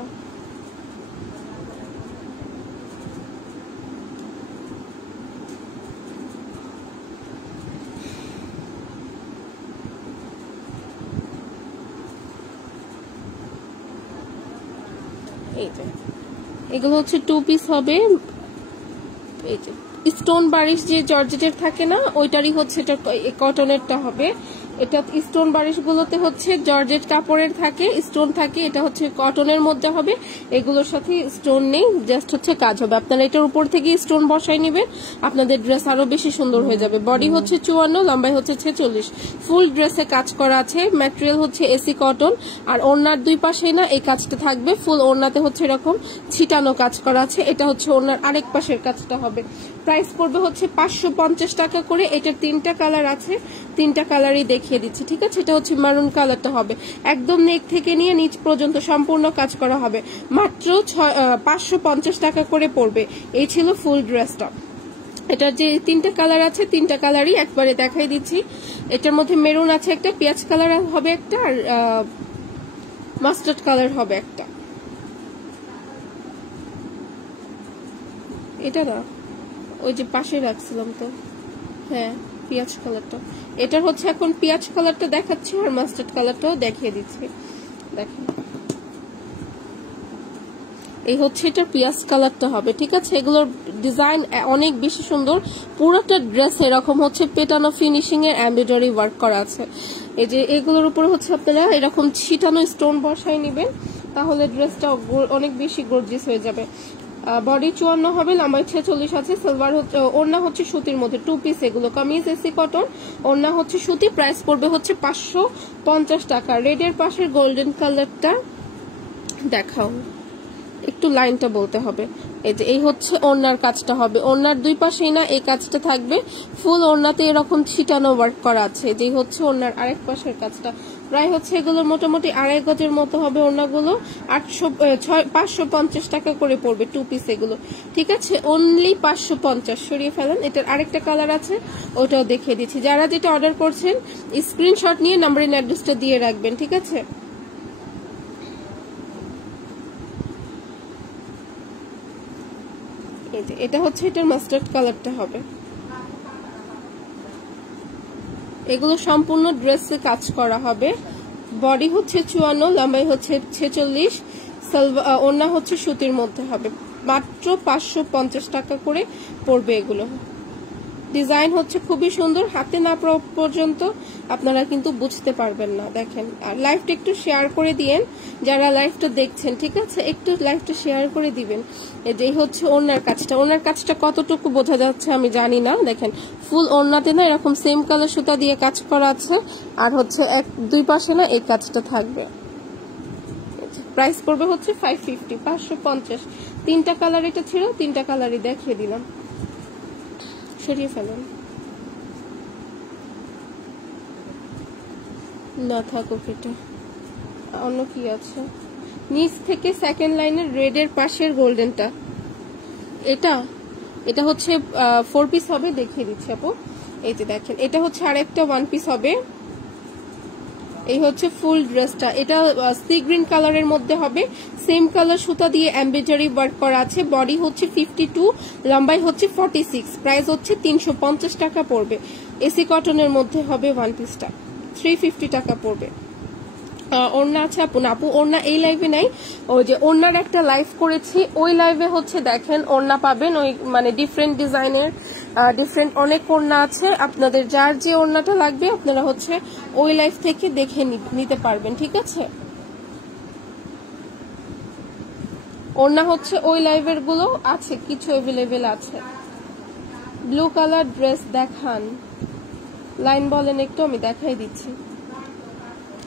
এগুলো হচ্ছে 2 পিস হবে। এই যে স্টোন বারিশ যে জর্জেটের থাকে না, ওইটারই হচ্ছে এটা কটনেরটা হবে। এটা স্টোন বারিশ গুলোতে হচ্ছে জর্জেট কাপড়ের থাকে, স্টোন থাকে, এটা হচ্ছে কটনের মধ্যে হবে। এগুলোর সাথে স্টোন নেই, জাস্ট হচ্ছে কাজ হবে। আপনারা এটার উপর থেকে স্টোন বসাই নেবেন, আপনাদের ড্রেস আরো বেশি সুন্দর হয়ে যাবে। বডি হচ্ছে 54, লম্বাই হচ্ছে 46, ফুল ড্রেসে কাজ করা আছে। ম্যাটেরিয়াল হচ্ছে এসি কটন, আর ওড়নার দুই পাশে না এই কাজটা থাকবে, ফুল ওড়নাতে হচ্ছে এরকম ছিটানো কাজ করা আছে। এটা হচ্ছে ওড়নার আরেক পাশের কাজটা হবে। প্রাইস পড়বে হচ্ছে 550 টাকা করে। এটার 3টা কালার আছে, 3টা কালারই দেখিয়ে দিচ্ছি, ঠিক আছে। এটা হচ্ছে মারুন কালারটা হবে, একদম নেক থেকে নিয়ে নিচ পর্যন্ত সম্পূর্ণ কাজ করা হবে। মাত্র 550 টাকা করে পড়বে। এই ছিল ফুল ড্রেসটা। এটার যে 3টা কালার আছে, 3টা কালারই একবারে দেখাই দিচ্ছি। এটার মধ্যে মেরুন আছে একটা, পেঁয়াজ কালার হবে একটা, আর মাস্টার্ড কালার হবে একটা। এটা না, ওই যে পাশে রাখছিলাম তো, হ্যাঁ পেঁয়াজ কালারটা। এটার হচ্ছে এখন পেঁয়াজ কালারটা দেখাচ্ছি, আর মাস্টার্ড কালারটাও দেখিয়ে দিচ্ছি। দেখেন, এই হচ্ছে এটা পেঁয়াজ কালারটা হবে, ঠিক আছে। এগুলোর ডিজাইন অনেক বেশি সুন্দর, পুরোটা ড্রেস এরকম হচ্ছে পেটানো ফিনিশিং এ এমব্রয়ডারি ওয়ার্ক করা আছে। এই যে এগুলোর উপরে হচ্ছে আপনারা এরকম ছিটানো স্টোন বসাই নেবেন, তাহলে ড্রেসটা অনেক বেশি গর্জিয়াস হয়ে যাবে। বডি 54 হবে, লম্বাই 46 আছে। সালোয়ার হচ্ছে, ওড়না হচ্ছে সুতির মধ্যে 2 পিস। এগুলো কামিজ এসি কটন, ওড়না হচ্ছে সুতি। প্রাইস পড়বে হচ্ছে 550 টাকা। রেডের পাশের গোল্ডেন কালারটা দেখাও, একটু লাইনটা বলতে হবে। এই যে এই হচ্ছে ওড়নার কাজটা হবে, ওড়নার দুই পাশেই না এই কাজটা থাকবে, ফুল ওড়নাতে এরকম ছিটানো ওয়ার্ক করা আছে। যে হচ্ছে ওড়নার আরেক পাশের কাজটা। প্রায় হচ্ছে এগুলো মোটামুটি 2.5 গজের মতো হবে ওড়নাগুলো। 550 টাকা করে পড়বে 2 পিস এগুলো, ঠিক আছে। অনলি 550। সরিয়ে ফেলেন। এটার আরেকটা কালার আছে, ওটাও দেখিয়ে দিচ্ছি। যারা যেটা অর্ডার করছেন স্ক্রিনশট নিয়ে নাম্বার এন্ড অ্যাড্রেসটা দিয়ে রাখবেন, ঠিক আছে। এটা হচ্ছে এটার মাস্টার্ড কালারটা হবে। এগুলো সম্পূর্ণ ড্রেসে কাজ করা হবে, বডি হচ্ছে 54, লম্বাই হচ্ছে 46, ওড়না হচ্ছে সুতির মধ্যে হবে। মাত্র 550 টাকা করে পড়বে এগুলো। ডিজাইন হচ্ছে খুবই সুন্দর, হাতে না পর্যন্ত আপনারা কিন্তু বুঝতে পারবেন না। দেখেন, আর লাইভটা একটু শেয়ার করে দিয়েন যারা লাইভটা দেখছেন, ঠিক আছে? একটু লাইভটা শেয়ার করে দিবেন। এই হচ্ছে ওড়নার কাজটা। ওড়নার কাজটা কতটুকু বোঝা যাচ্ছে আমি জানি না। দেখেন, ফুল ওড়নাতে না এরকম সেম কালার সুতা দিয়ে কাজ করা আছে, আর হচ্ছে দুই পাশে না এই কাজটা থাকবে। প্রাইস পড়বে হচ্ছে 550, 550। 3টা কালার এটা ছিল, 3টা কালারই দেখিয়ে দিলাম। সরিয়ে ফেলুন না, থাকুক। এটা অন্য কি আছে? নিচ থেকে সেকেন্ড লাইনের রেডের পাশের গোল্ডেনটা, এটা হচ্ছে 4 পিস হবে। দেখিয়ে দিচ্ছি আপু, এই যে দেখেন, এটা হচ্ছে আরেকটা 1 পিস হবে। এই হচ্ছে ফুল ড্রেসটা। এটা সি গ্রিন কালারের মধ্যে হবে, সেম কালার সুতা দিয়ে এমব্রয়ডারি ওয়ার্ক করা আছে। বডি হচ্ছে 52, লম্বাই হচ্ছে 46। প্রাইস হচ্ছে 350 টাকা পড়বে। এসি কটনের মধ্যে হবে 1 পিসটা, 350 টাকা পড়বে। ওড়না আছে আপু? না আপু, ওড়না এই লাইভে নাই। ওই যে ওড়নার একটা লাইভ করেছি, ওই লাইভে হচ্ছে দেখেন ওড়না পাবেন, ওই মানে ডিফারেন্ট ডিজাইনের ডিফারেন্ট অনেক ওড়না আছে। আপনাদের যার যে ওড়নাটা লাগবে আপনারা হচ্ছে ওই লাইভ থেকে দেখে নিতে পারবেন, ঠিক আছে? ওড়না হচ্ছে ওই লাইভের গুলো আছে, কিছু অ্যাভেলেবেল আছে। ব্লু কালার ড্রেস দেখান, লাইন বলেন একটু, আমি দেখাই দিচ্ছি।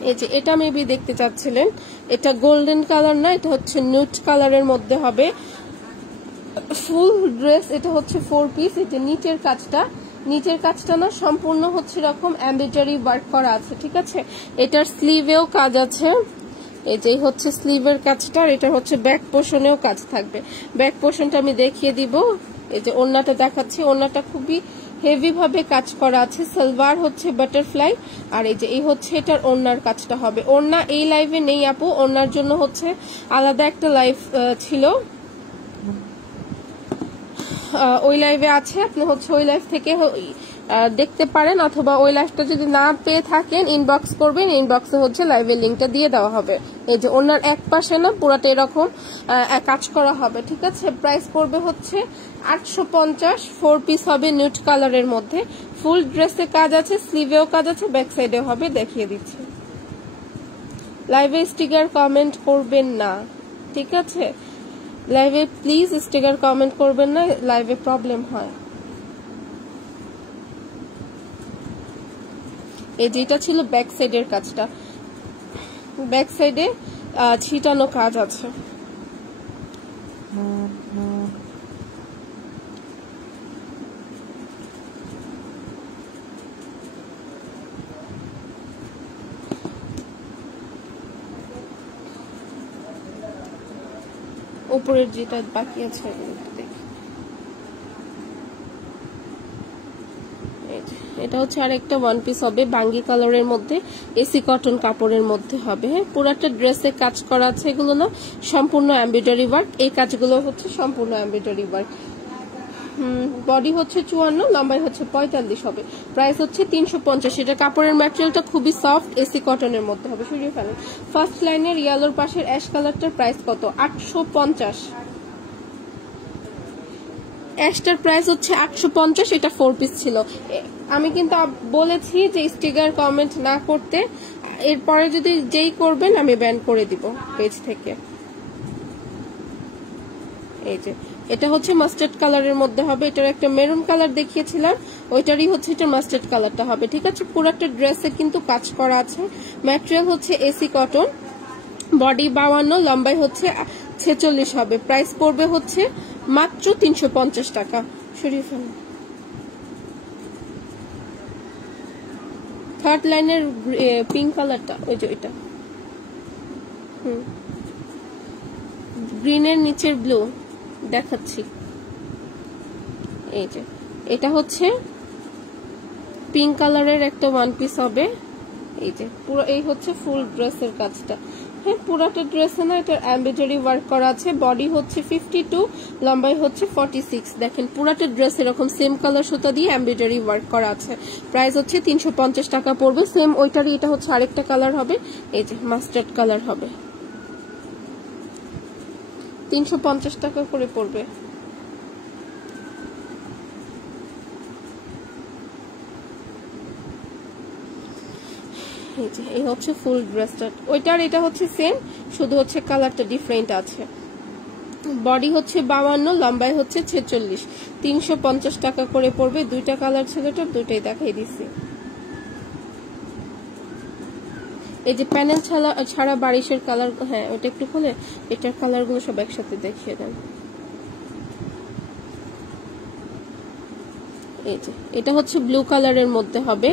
এই যে এটা মেবি দেখতে চাচ্ছিলেন, এটা গোল্ডেন কালার না, এটা হচ্ছে নিউড কালারের মধ্যে হবে ফুল ড্রেস। এটা হচ্ছে 4 পিস। এটা নিচের কাজটা না সম্পূর্ণ হচ্ছে এরকম এমব্রয়ডারি ওয়ার্ক করা আছে, ঠিক আছে? এটার স্লিভেও কাজ আছে, এই যে হচ্ছে স্লিভের কাজটা। এটা হচ্ছে ব্যাক পোর্শনেও কাজ থাকবে। ব্যাক পোর্শনটা আমি দেখিয়ে দিব। এই যে ওড়নাটা দেখাচ্ছি, ওড়নাটা খুবই হেভি ভাবে কাজ করা আছে। সালোয়ার হচ্ছে বাটারফ্লাই, আর এই হচ্ছে এটার ওড়নার কাজটা হবে। ওড়না এই লাইভে নেই আপু, ওড়নার জন্য হচ্ছে আলাদা একটা লাইভ ছিল, ওই লাইভে আছে। আপনি হচ্ছে ওই লাইভ থেকে দেখতে পারেন, অথবা ওই লাইভটা যদি না পেয়ে থাকেন ইনবক্স করবেন, ইনবক্সে হচ্ছে লাইভের লিঙ্কটা দিয়ে দেওয়া হবে। এই যে ওনার এক পাশে না পুরাটা এরকম কাজ করা হবে, ঠিক আছে? প্রাইস পড়বে হচ্ছে 850। 4 পিস হবে নিউড কালারের মধ্যে। ফুল ড্রেসে কাজ আছে, স্লিভেও কাজ আছে, ব্যাক সাইডেও হবে। দেখিয়ে দিচ্ছি। লাইভে স্টিকার কমেন্ট করবেন না, ঠিক আছে? লাইভে প্লিজ স্টিকার কমেন্ট করবেন না, লাইভে প্রবলেম হয়। এই যেটা ছিল ব্যাক সাইডের কাজটা, ব্যাক সাইডে ছিটানো কাজ আছে। উপরের যেটা বাকি আছে এটা হচ্ছে আরেকটা 1 পিস হবে বাঙ্গি কালারের মধ্যে, এসি কটন কাপড়ের মধ্যে হবে। হ্যাঁ, পুরাটা ড্রেসে কাজ করা আছে, এগুলো না সম্পূর্ণ এমব্রয়ডারি ওয়ার্ক। এই কাজগুলো হচ্ছে সম্পূর্ণ এমব্রয়ডারি ওয়ার্ক। বডি হচ্ছে 54, লম্বাই হচ্ছে 45 হবে। প্রাইস হচ্ছে 350। এটা কাপড়ের ম্যাটেরিয়ালটা খুবই সফট, এসি কটনের মধ্যে হবে। সরিয়ে ফেলেন। ফার্স্ট লাইনের ইয়েলোর পাশের অ্যাশ কালারটার প্রাইস কত? 850। অ্যাশটার প্রাইস হচ্ছে 850। এটা 4 পিস ছিল। আমি কিন্তু বলেছি যে স্টিকার কমেন্ট না করতে, এরপরে যদি যেই করবেন আমি ব্যান করে দিব পেজ থেকে। এই যে এটা হচ্ছে মাস্টার্ড কালারের মধ্যে হবে। এটার একটা মেরুন কালার দেখিয়েছিলাম, ওইটারই হচ্ছে এটা মাস্টার্ড কালারটা হবে, ঠিক আছে? পুরোটা ড্রেসে কিন্তু কাজ করা আছে। ম্যাটেরিয়াল হচ্ছে এসি কটন। বডি 52, লম্বাই হচ্ছে 46 হবে। প্রাইস পড়বে হচ্ছে মাত্র 350 টাকা। সরিয়ে ফেলুন। থার্ড লাইনের পিঙ্ক কালারটা, ওই যে এটা গ্রিনের নিচের ব্লু দেখাচ্ছি। এই যে এটা হচ্ছে পিঙ্ক কালারের একটা 1 পিস হবে। এই যে পুরো এই হচ্ছে ফুল ড্রেসের কাজটা। হ্যাঁ পুরাটা ড্রেসে না, এটার এমব্রয়ডারি ওয়ার্ক করা আছে। বডি হচ্ছে 52, লম্বাই হচ্ছে 46। দেখেন পুরাটা ড্রেস এরকম সেম কালার সুতা দিয়ে এমব্রয়ডারি ওয়ার্ক করা আছে। প্রাইস হচ্ছে 350 টাকা পড়বে। সেম ওইটারই এটা হচ্ছে আরেকটা কালার হবে, এই যে মাস্টার্ড কালার হবে, 350 টাকা করে পড়বে। এই হচ্ছে ফুল ড্রেসটা, ওইটার এটা হচ্ছে সেম, শুধু হচ্ছে কালারটা ডিফারেন্ট আছে। বডি হচ্ছে 52, লম্বাই হচ্ছে 46, 350 টাকা করে পড়বে। দুইটা কালার ছিল, এটার দুইটাই দেখাই দিছি। এই যে প্যানেল ছাড়া বারিশের কালার, হ্যাঁ ওটা একটু খুলে এটার কালার গুলো সব একসাথে দেখিয়ে দেন। এই যে এটা হচ্ছে ব্লু কালারের মধ্যে হবে,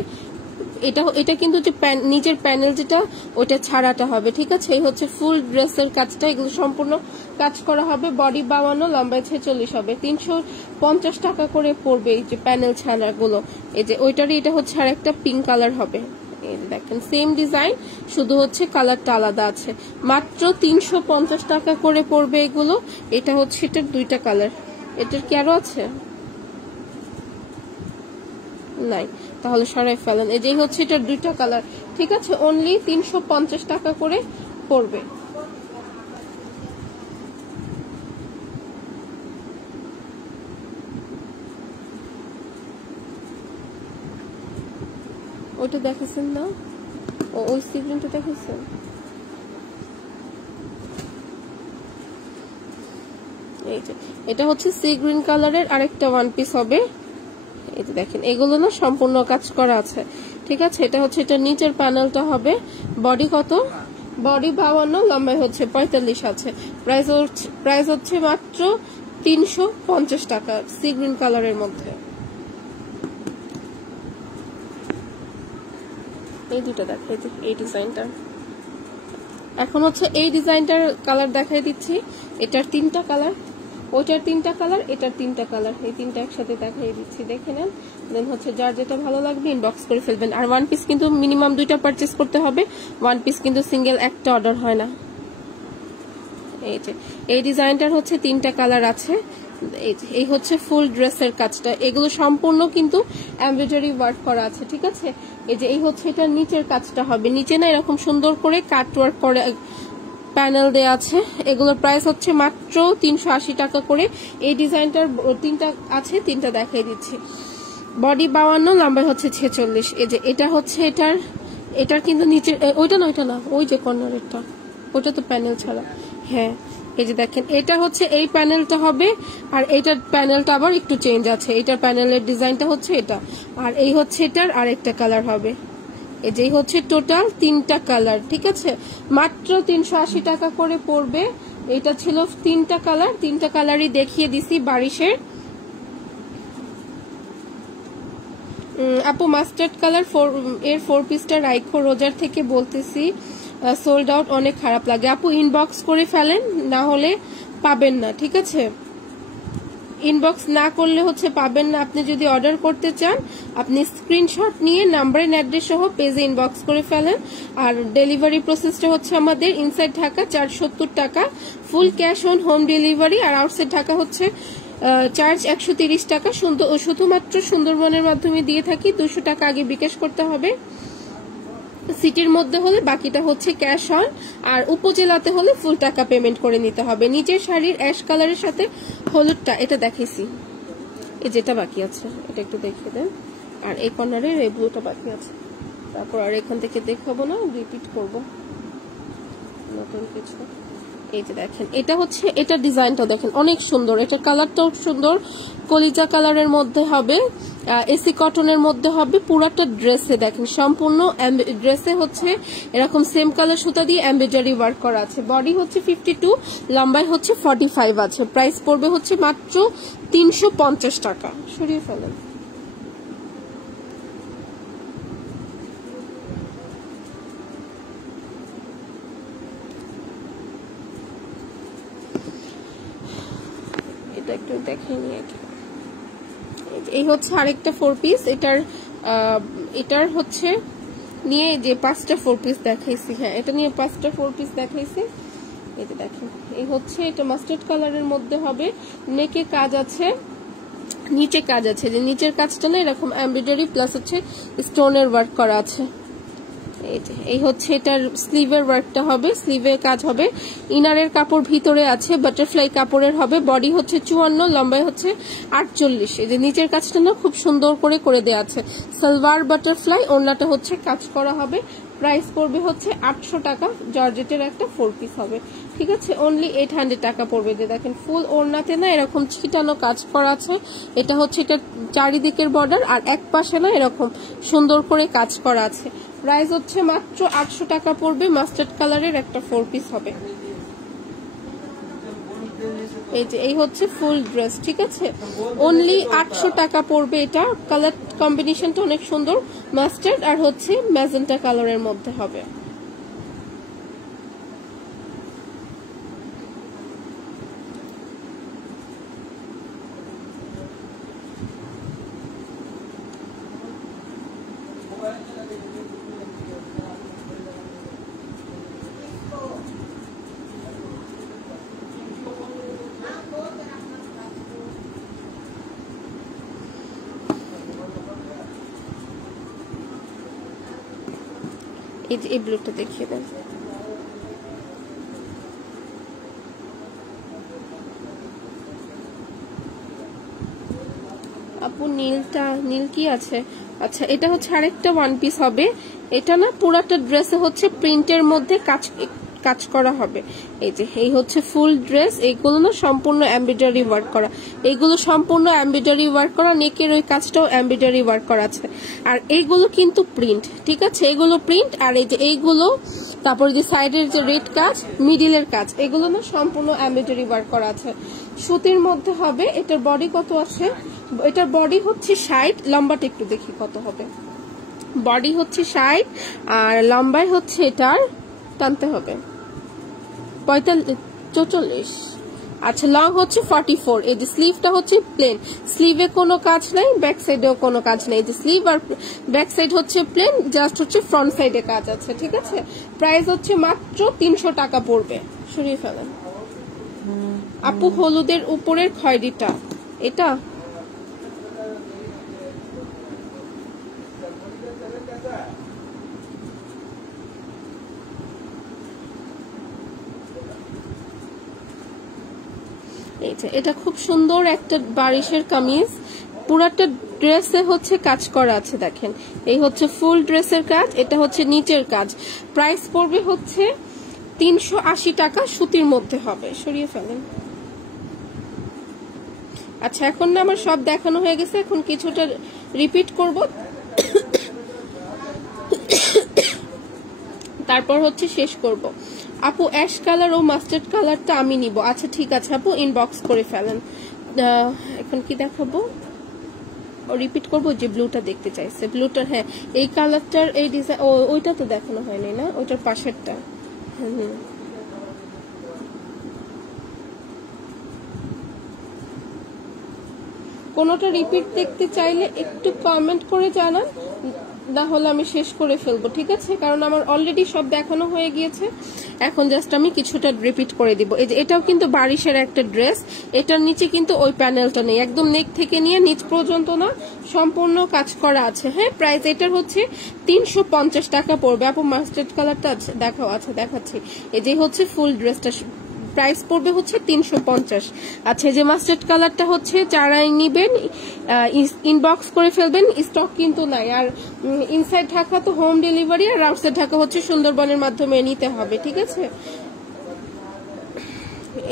এটা কিন্তু যে নিচের প্যানেল যেটা ওটা ছাড়াটা হবে, ঠিক আছে। এই হচ্ছে ফুল ড্রেসের কাজটা, এগুলো সম্পূর্ণ কাজ করা হবে। বডি 52, লম্বায় 46 হবে, 350 টাকা করে পড়বে এই যে প্যানেল ছাড়াগুলো। এই যে ওইটারই এটা হচ্ছে আর একটা পিঙ্ক কালার হবে, এই দেখেন সেম ডিজাইন, শুধু হচ্ছে কালারটা আলাদা আছে। মাত্র 350 টাকা করে পড়বে এগুলো। এটা হচ্ছে এটার দুইটা কালার, এটার কি আরো আছে? নাই, তাহলে সরাই ফেলেন। এই যে হচ্ছে এটার দুইটা কালার, ঠিক আছে। অনলি 350 টাকা করে পড়বে। ওইটা দেখেছেন না? ওই সিগ্রিনটা দেখেছেন? এই যে এটা হচ্ছে সি গ্রিন কালারের আরেকটা ওয়ান পিস হবে। এই যে দেখেন এগুলো না সম্পূর্ণ কাজ করা আছে, ঠিক আছে। এটা হচ্ছে এটা নিচের প্যানেলটা হবে। বডি কত? বডি 52, লম্বাই হচ্ছে 45 আছে। প্রাইস হচ্ছে মাত্র 350 টাকা, সি গ্রিন কালারের মধ্যে। এই দুটো দেখাই, এই ডিজাইনটা এখন হচ্ছে এই ডিজাইনটার কালার দেখাই দিচ্ছি। এটার 3টা কালার, ওইটার 3টা কালার, এটার 3টা কালার, এই 3টা একসাথে দেখাই দিচ্ছি, দেখে নেন। দেন হচ্ছে যার যেটা ভালো লাগবে ইনবক্স করে ফেলবেন। আর ওয়ান পিস কিন্তু মিনিমাম 2টা পারচেজ করতে হবে, ওয়ান পিস কিন্তু সিঙ্গেল একটা অর্ডার হয় না। এই যে এই ডিজাইনটার হচ্ছে 3টা কালার আছে। এই হচ্ছে ফুল ড্রেসের কাজটা, এগুলো সম্পূর্ণ কিন্তু এমব্রয়ডারি ওয়ার্ক করা আছে, ঠিক আছে। এই যে এই হচ্ছে এটা নিচের কাজটা হবে, নিচে না এরকম সুন্দর করে কাট ওয়ার্ক করে প্যানেল দেয়া আছে। এগুলোর প্রাইস হচ্ছে মাত্র 380 টাকা করে। এই ডিজাইনটার 3টা আছে, 3টা দেখাই দিচ্ছি। বডি 52, লম্বাই হচ্ছে 46। এই যে এটা হচ্ছে এটার কিন্তু নিচে ওইটা না, ওই যে কর্নারেরটা, ওইটা তো প্যানেল ছাড়া। হ্যাঁ এই যে দেখেন এটা হচ্ছে এই প্যানেলটা হবে, আর এইটার প্যানেলটা আবার একটু চেঞ্জ আছে। এটার প্যানেলের ডিজাইনটা হচ্ছে এটা, আর এই হচ্ছে এটার আরেকটা কালার হবে। এই যে হচ্ছে টোটাল 3টা কালার, ঠিক আছে। মাত্র 380 টাকা করে পড়বে। এটা ছিল 3টা কালার, 3টা কালারই দেখিয়ে দিছি বারিশের। আপু মাস্টার্ড কালার এর 4 পিসটা রাইখো, রোজার থেকে বলতেছি সোল্ড আউট, অনেক খারাপ লাগে। আপু ইনবক্স করে ফেলেন, না হলে পাবেন না, ঠিক আছে। ইনবক্স না করলে হচ্ছে পাবেন না। আপনি যদি অর্ডার করতে চান আপনি স্ক্রিনশট নিয়ে নাম্বার এন্ড অ্যাড্রেস সহ পেজে ইনবক্স করে ফেলেন। আর ডেলিভারি প্রসেসটা হচ্ছে আমাদের ইনসাইড ঢাকা 470 টাকা, full cash on home delivery. আর আউটসাইড ঢাকা হচ্ছে চার্জ 130 টাকা। শুধুমাত্র সুন্দরবনের মাধ্যমে দিয়ে থাকি, 200 টাকা আগে বিকাশ করতে হবে। সিটির মধ্যে হলে বাকিটা হচ্ছে ক্যাশ অন, আর উপজেলাতে হলে ফুল টাকা পেমেন্ট করে নিতে হবে। নিচের শাড়ির অ্যাশ কালারের সাথে হলুদটা এটা দেখাইছি, এই যেটা বাকি আছে এটা একটু দেখিয়ে দেন। আর এই কর্নারের এই ব্লুটা বাকি আছে, তারপর আর এখান থেকে দেখাবো না, রিপিট করবো নতুন কিছু। এই যে দেখেন এটা হচ্ছে, এটা ডিজাইনটা দেখেন অনেক সুন্দর, এটার কালারটাও সুন্দর, কলিজা কালারের মধ্যে হবে, এসি কটনের মধ্যে হবে। পুরাটা ড্রেসে দেখেন সম্পূর্ণ ড্রেসে হচ্ছে এরকম সেম কালার সুতা দিয়ে এমব্রয়ডারি ওয়ার্ক করা আছে। বডি হচ্ছে 52, লম্বাই হচ্ছে 45 আছে। প্রাইস পড়বে হচ্ছে মাত্র 350 টাকা। সরিয়ে ফেলেন। এটা একটু দেখে নিয়ে, এই হচ্ছে আরেকটা 4 পিস। এটার হচ্ছে নিয়ে যে 5টা 4 পিস দেখাইছি, হ্যাঁ এটা নিয়ে 5টা 4 পিস দেখাইছি। এই যে দেখেন, এই হচ্ছে এটা মাস্টার্ড কালারের মধ্যে হবে, নেকে কাজ আছে, নিচে কাজ আছে, যে নিচের কাজটা না এরকম এমব্রয়ডারি প্লাস হচ্ছে স্টোনের ওয়ার্ক করা আছে। এই হচ্ছে এটার স্লিভের ওয়ার্কটা হবে, স্লিভের কাজ হবে, ইনারের কাপড় ভিতরে আছে, বাটারফ্লাই কাপড়ের হবে, বডি হচ্ছে 54, লম্বাই হচ্ছে 48। এই যে নিচের কাজটা না খুব সুন্দর করে দেয়া আছে, সালোয়ার বাটারফ্লাই, ওড়নাটা হচ্ছে কাজ করা হবে। প্রাইস পড়বে হচ্ছে 800 টাকা, জর্জেটের একটা 4 পিস হবে, ঠিক আছে, অনলি 800 টাকা পড়বে। যে দেখেন ফুল ওড়নাতে না এরকম ছিটানো কাজ করা আছে, এটা হচ্ছে এটা চারিদিকের বর্ডার, আর এক পাশে না এরকম সুন্দর করে কাজ করা আছে। প্রাইস হচ্ছে মাত্র 800 টাকা পড়বে, মাস্টার্ড কালারের একটা 4 পিস হবে। এই যে এই হচ্ছে ফুল ড্রেস, ঠিক আছে, অনলি 800 টাকা পড়বে। এটা কালার কম্বিনেশনটা অনেক সুন্দর, মাস্টার্ড আর হচ্ছে ম্যাজেন্টা কালারের মধ্যে হবে। এই ব্লুটা দেখিয়ে দেন। আপু নীলটা, নীল কি আছে? আচ্ছা এটা হচ্ছে আরেকটা 1 পিস হবে, এটা না পুরাটা ড্রেসে হচ্ছে প্রিন্টের মধ্যে কাজ করা হবে। এই যে এই হচ্ছে ফুল ড্রেস, এইগুলো না সম্পূর্ণ এমব্রয়ডারি ওয়ার্ক করা, এইগুলো সম্পূর্ণ এমব্রয়ডারি ওয়ার্ক করা, নেকের ওই কাজটাও এমব্রয়ডারি ওয়ার্ক করা আছে, আর এইগুলো কিন্তু প্রিন্ট, ঠিক আছে, এগুলো প্রিন্ট। আর এই যে এইগুলো, তারপর যে সাইডের যে রেড কাজ, মিডিলের কাজ, এগুলো না সম্পূর্ণ এমব্রয়ডারি ওয়ার্ক করা আছে, সুতির মধ্যে হবে। এটার বডি কত আছে? এটার বডি হচ্ছে 60, লম্বাটা একটু দেখি কত হবে। বডি হচ্ছে 60 আর লম্বায় হচ্ছে এটার টানতে হবে 44। আচ্ছা লং হচ্ছে 44। এই যে স্লিভটা হচ্ছে প্লেন, স্লিভে কোনো কাজ নাই, ব্যাক সাইডেও কোনো কাজ নেই, যে স্লিভ আর ব্যাক সাইড হচ্ছে প্লেন, জাস্ট হচ্ছে ফ্রন্ট সাইডে কাজ আছে, ঠিক আছে। প্রাইস হচ্ছে মাত্র 300 টাকা পড়বে। সরিয়ে ফেলেন আপু, হলুদের উপরের খয়েরিটা এটা এটা খুব সুন্দর একটা বারিশের কামিজ, পুরাটা ড্রেসে হচ্ছে কাজ করা আছে, দেখেন এই হচ্ছে ফুল ড্রেসের কাজ, এটা হচ্ছে নিচের কাজ। প্রাইস পড়বে হচ্ছে 380 টাকা, সুতির মধ্যে হবে। সরিয়ে ফেলেন। আচ্ছা এখন না আমার সব দেখানো হয়ে গেছে, এখন কিছুটা রিপিট করব, তারপর হচ্ছে শেষ করব। আপু অ্যাশ কালার ও মাস্টার্ড কালারটা আমি নিব। আচ্ছা ঠিক আছে আপু, ইনবক্স করে ফেলেন। এখন কি দেখাবো, রিপিট করবো, যে ব্লুটা দেখতে চাইছে, ব্লুটার, হ্যাঁ এই কালারটার এই ডিজাইন, ওইটা তো দেখানো হয়নি না, ওইটার পাশেরটা। কোনোটা রিপিট দেখতে চাইলে একটু কমেন্ট করে জানান, না হলে আমি শেষ করে ফেলবো, ঠিক আছে, কারণ আমার অলরেডি সব দেখানো হয়ে গিয়েছে, এখন জাস্ট আমি কিছুটা রিপিট করে দিব। এই যে এটাও কিন্তু বারিশের একটা ড্রেস, এটার নিচে কিন্তু ওই প্যানেলটা নেই, একদম নেক থেকে নিয়ে নিচ পর্যন্ত না সম্পূর্ণ কাজ করা আছে। হ্যাঁ প্রাইস এটার হচ্ছে 350 টাকা পড়বে। আপু মাস্টার্ড কালারটা দেখাও, আচ্ছা দেখাচ্ছি। এই যে হচ্ছে ফুল ড্রেসটা, প্রাইস পড়বে হচ্ছে 350। আচ্ছা যে মাস্টার্ড কালারটা হচ্ছে যারাই নিবেন ইনবক্স করে ফেলবেন, স্টক কিন্তু নাই। আর ইনসাইড ঢাকা তো হোম ডেলিভারি, আর আউটসাইড ঢাকা হচ্ছে সুন্দরবনের মাধ্যমে নিতে হবে, ঠিক আছে।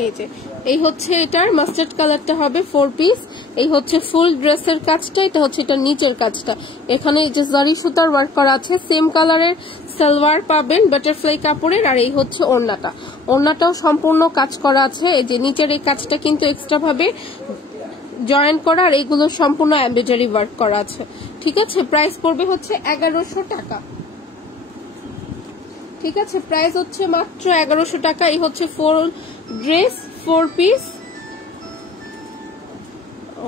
এই যে এই হচ্ছে এটার মাস্টার্ড কালারটা হবে 4 পিস। এই হচ্ছে ফুল ড্রেসের কাজটা, এটা হচ্ছে এটার নিচের কাজটা, এখানে এই যে জারি সুতার ওয়ার্ক করা আছে, সেম কালারের সালোয়ার পাবেন বাটারফ্লাই কাপড়ের, আর এই হচ্ছে ওড়নাটা, ওড়নাটাও সম্পূর্ণ কাজ করা আছে। এই যে নিচের এই কাজটা কিন্তু এক্সট্রা ভাবে জয়েন করা, আর এইগুলো সম্পূর্ণ এমব্রয়ডারি ওয়ার্ক করা আছে, ঠিক আছে। প্রাইস পড়বে হচ্ছে 1100 টাকা, ঠিক আছে, প্রাইস হচ্ছে মাত্র 1100 টাকা। এই হচ্ছে ফুল ড্রেস 4 পিস। ও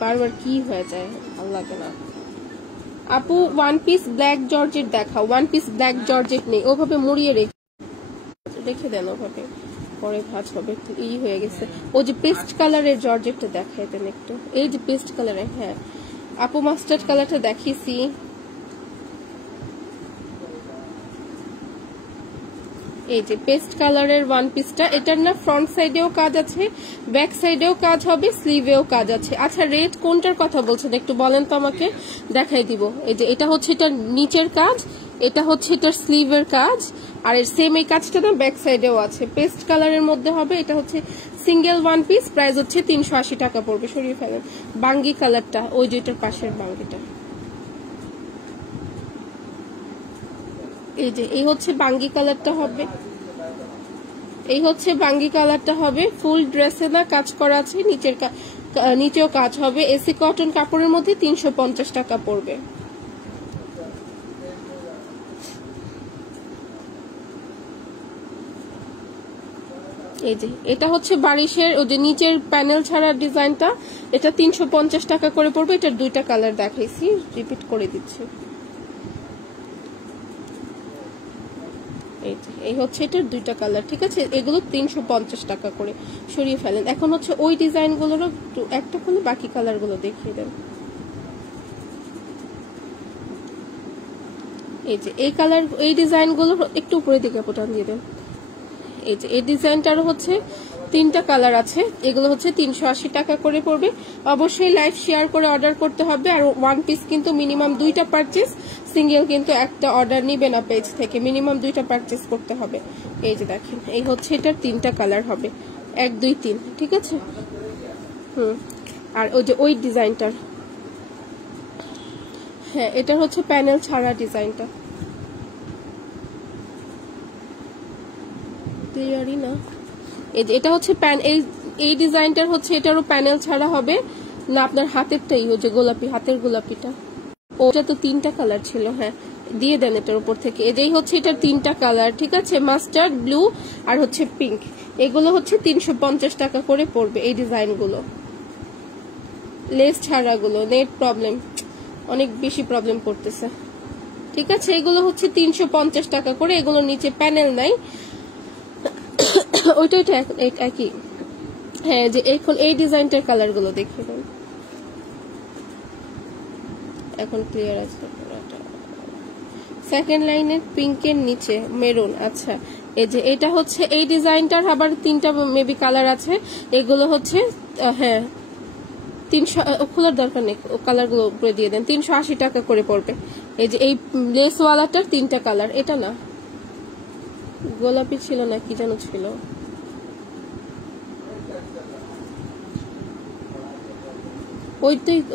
বারবার কি হয়ে যায়, ভালো লাগে না। আপু ওয়ান পিস ব্ল্যাক জর্জেট দেখাও। ওয়ান পিস ব্ল্যাক জর্জেট নেই, ওভাবে মুড়িয়ে রেখে দেন, ওভাবে পরে ভাঁজ হবে, ই হয়ে গেছে। ও যে পেস্ট কালারের জর্জেটটা দেখাই দেন একটু, এই যে পেস্ট কালারের। হ্যাঁ আপু মাস্টার্ড কালারটা দেখিয়েছি। এই যে পেস্ট কালারের ওয়ান পিসটা, এটার না ফ্রন্ট সাইডেও কাজ আছে, ব্যাক সাইডেও কাজ হবে, স্লিভেও কাজ আছে। আচ্ছা রেড কোনটার কথা বলছেন একটু বলেন তো আমাকে, দেখাই দিব। এই যে এটা হচ্ছে এটার নিচের কাজ, এটা হচ্ছে এটার স্লিভের কাজ, আর এর সেম এই কাজটা না ব্যাক সাইডেও আছে। পেস্ট কালারের মধ্যে হবে, এটা হচ্ছে সিঙ্গেল ওয়ান পিস, প্রাইস হচ্ছে 380 টাকা পড়বে। সরিয়ে ফেলেন বাঙ্গি কালারটা, ওই যে এটার পাশের বাঙ্গিটা। এই যে এই হচ্ছে বাঙ্গি কালারটা হবে, এই হচ্ছে বাঙ্গি কালারটা হবে। ফুল ড্রেসে না কাজ করা আছে, নিচেও কাজ হবে। এসি কটন কাপড়ের মধ্যে 350 টাকা পড়বে। এই যে এটা হচ্ছে বারিশের ওই যে নিচের প্যানেল ছাড়া ডিজাইনটা, এটা 350 টাকা করে পড়বে। এটার দুইটা কালার দেখাইছি, রিপিট করে দিচ্ছি। এই হচ্ছে এটার দুইটা কালার, ঠিক আছে, এগুলো 350 টাকা করে। সরিয়ে ফেলেন। এখন হচ্ছে ওই ডিজাইন গুলোরও একটা খুলে বাকি কালার গুলো দেখিয়ে দেন। এই যে এই কালার, এই ডিজাইন গুলো একটু উপরে দিকে পটান দিয়ে দেন। এই যে এই ডিজাইনটারও হচ্ছে তিনটা কালার আছে, এগুলো হচ্ছে 380 টাকা করে পড়বে। অবশ্যই লাইভ শেয়ার করে অর্ডার করতে হবে। আর ওয়ান পিস কিন্তু মিনিমাম 2টা পারচেজ, সিঙ্গেল কিন্তু একটা অর্ডার নিবে না পেজ থেকে, মিনিমাম 2টা পারচেজ করতে হবে। এই যে দেখেন, এই হচ্ছে এটার 3টা কালার হবে, 1 2 3, ঠিক আছে। আর ওই যে ওই ডিজাইনটার, হ্যাঁ এটা হচ্ছে প্যানেল ছাড়া ডিজাইনটা, ক্লিয়ারই না। এই যে এটা হচ্ছে এই ডিজাইনটার হচ্ছে এটারও প্যানেল ছাড়া হবে না, আপনার হাতেরটাই ওই যে গোলাপি, হাতের গোলাপিটা, ওটা তো 3টা কালার ছিল। হ্যাঁ দিয়ে দেন এটার উপর থেকে। এটাই হচ্ছে এটার 3টা কালার, ঠিক আছে, মাস্টার্ড, ব্লু আর হচ্ছে পিঙ্ক। এগুলো হচ্ছে 350 টাকা করে পড়বে। এই ডিজাইনগুলো লেস ছাড়াগুলো, নেট প্রবলেম, অনেক বেশি প্রবলেম করতেছে, ঠিক আছে। এগুলো হচ্ছে 350 টাকা করে, এগুলো নিচে প্যানেল নাই, ওইটা একই। হ্যাঁ যে এখন এই ডিজাইনটার কালার গুলো দেখিয়ে দেন, এখন ক্লিয়ার আছে। সেকেন্ড লাইনের পিঙ্কের নিচে মেরুন। আচ্ছা এই যে এটা হচ্ছে এই ডিজাইনটার আবার 3টা মেবি কালার আছে, এগুলো হচ্ছে হ্যাঁ 300, খোলার দরকার নেই, কালার গুলো উপরে দিয়ে দেন। 380 টাকা করে পড়বে। এই যে এই লেস ওয়ালাটার 3টা কালার, এটা না গোলাপি ছিল না কি যেন ছিল,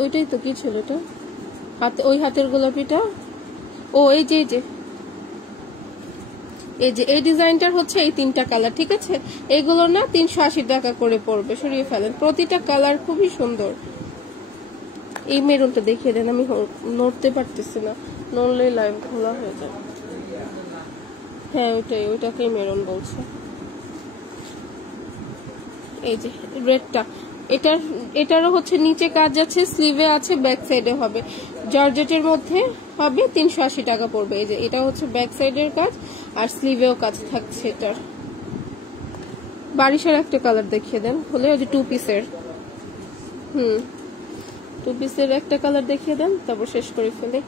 ওইটাই তো কি ছিল এটা, হাতে ওই হাতের গোলাপিটা। ও এই যে এই ডিজাইনটার হচ্ছে এই 3টা কালার, ঠিক আছে। এগুলো না 380 টাকা করে পড়বে। সরিয়ে ফেলেন, প্রতিটা কালার খুবই সুন্দর। এই মেরুনটা দেখিয়ে দেন, আমি নড়তে পারতেছি না, নড়লে লাইভ খোলা হয়ে যায়। হ্যাঁ ওইটাকেই মেরুন বলছে। এই যে রেডটা, এটারও হচ্ছে নিচে কাজ আছে, স্লিভে আছে, ব্যাক সাইডে হবে, জর্জেটের মধ্যে হবে, 380 টাকা পড়বে। এই যে এটা হচ্ছে ব্যাক সাইডের কাজ আর স্লিভেও কাজ থাকছে এটার। বারিশের একটা কালার দেখিয়ে দেন হলে, ওই যে 2 পিসের, 2 পিসের একটা কালার দেখিয়ে দেন, তারপর শেষ করে ফেলে।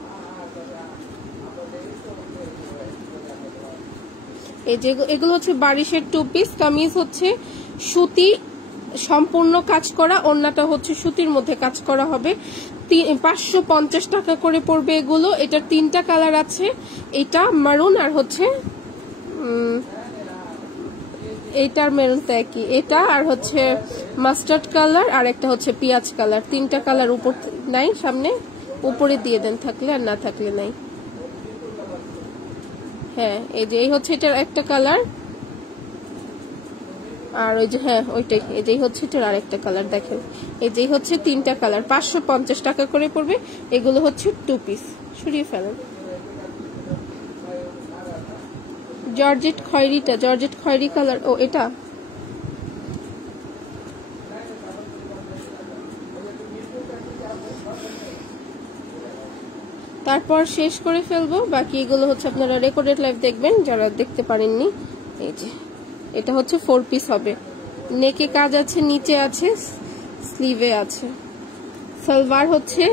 এই যে এগুলো হচ্ছে বারিশের 2 পিস কামিজ, হচ্ছে সুতি সম্পূর্ণ কাজ করা, ওড়নাটা হচ্ছে সুতির মধ্যে কাজ করা হবে। 550 টাকা করে পড়বে এগুলো। এটার 3টা কালার আছে, এটা মারুন আর হচ্ছে এইটার মেরুনটা একই, এটা আর হচ্ছে মাস্টার্ড কালার আর একটা হচ্ছে পেঁয়াজ কালার। 3টা কালার উপর নাই, সামনে উপরে দিয়ে দেন থাকলে, আর না থাকলে নাই। হ্যাঁ এই যে এই হচ্ছে এটার একটা কালার, আর ওই যে হ্যাঁ ওইটাই, এই যে হচ্ছে এটার আরেকটা কালার দেখেন। এই যে হচ্ছে 3টা কালার, 550 টাকা করে পড়বে। এগুলো হচ্ছে 2 পিস। সরিয়ে ফেলেন। জর্জেট খয়েরিটা, জর্জেট খয়েরি কালার, ও এটা তারপর শেষ করে ফেলবো। বাকি এগুলো হচ্ছে আপনারা রেকর্ডেড লাইভ দেখবেন যারা দেখতে পারেননি। এই যে এটা হচ্ছে 4 পিস হবে, নেকে কাজ আছে, নিচে আছে, স্লিভে আছে। সালোয়ার হচ্ছে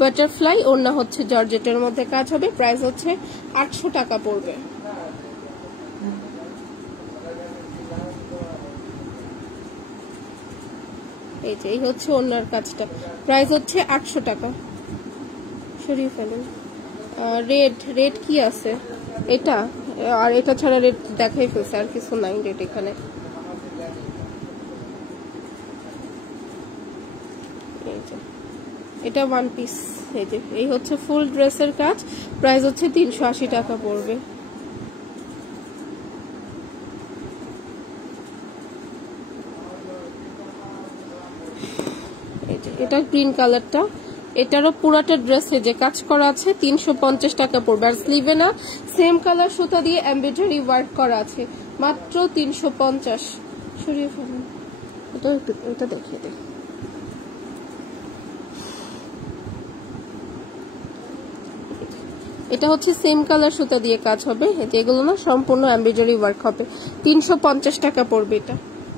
বাটারফ্লাই, ওড়না হচ্ছে জর্জেটের মধ্যে কাজ হবে। প্রাইস হচ্ছে 800 টাকা পড়বে। এই যে এই হচ্ছে ওড়নার কাজটা, প্রাইস হচ্ছে 800 টাকা। সরিয়ে ফেলেন। রেড কি আছে এটা, আর এটা ছাড়া রেড দেখাই ফেলছে, আর কিছু নাই রেড এখানে। এটা 1 পিস। এই যে এই হচ্ছে ফুল ড্রেসের কাজ, প্রাইস হচ্ছে 380 টাকা পড়বে। এই যে এটা গ্রিন কালারটা, এটারও পুরাটা ড্রেসে যে কাজ করা আছে 350 টাকা পড়বে। আর স্লিভে না সেম কালার সুতা দিয়ে এমব্রয়ডারি ওয়ার্ক করা আছে, মাত্র 350। সরিয়ে ফেলুন, এটা দেখিয়ে দেয়। এটা হচ্ছে সেম কালার সুতা দিয়ে কাজ হবে, এগুলো না সম্পূর্ণ এমব্রয়ডারি ওয়ার্ক হবে, 350 টাকা পড়বে এটা।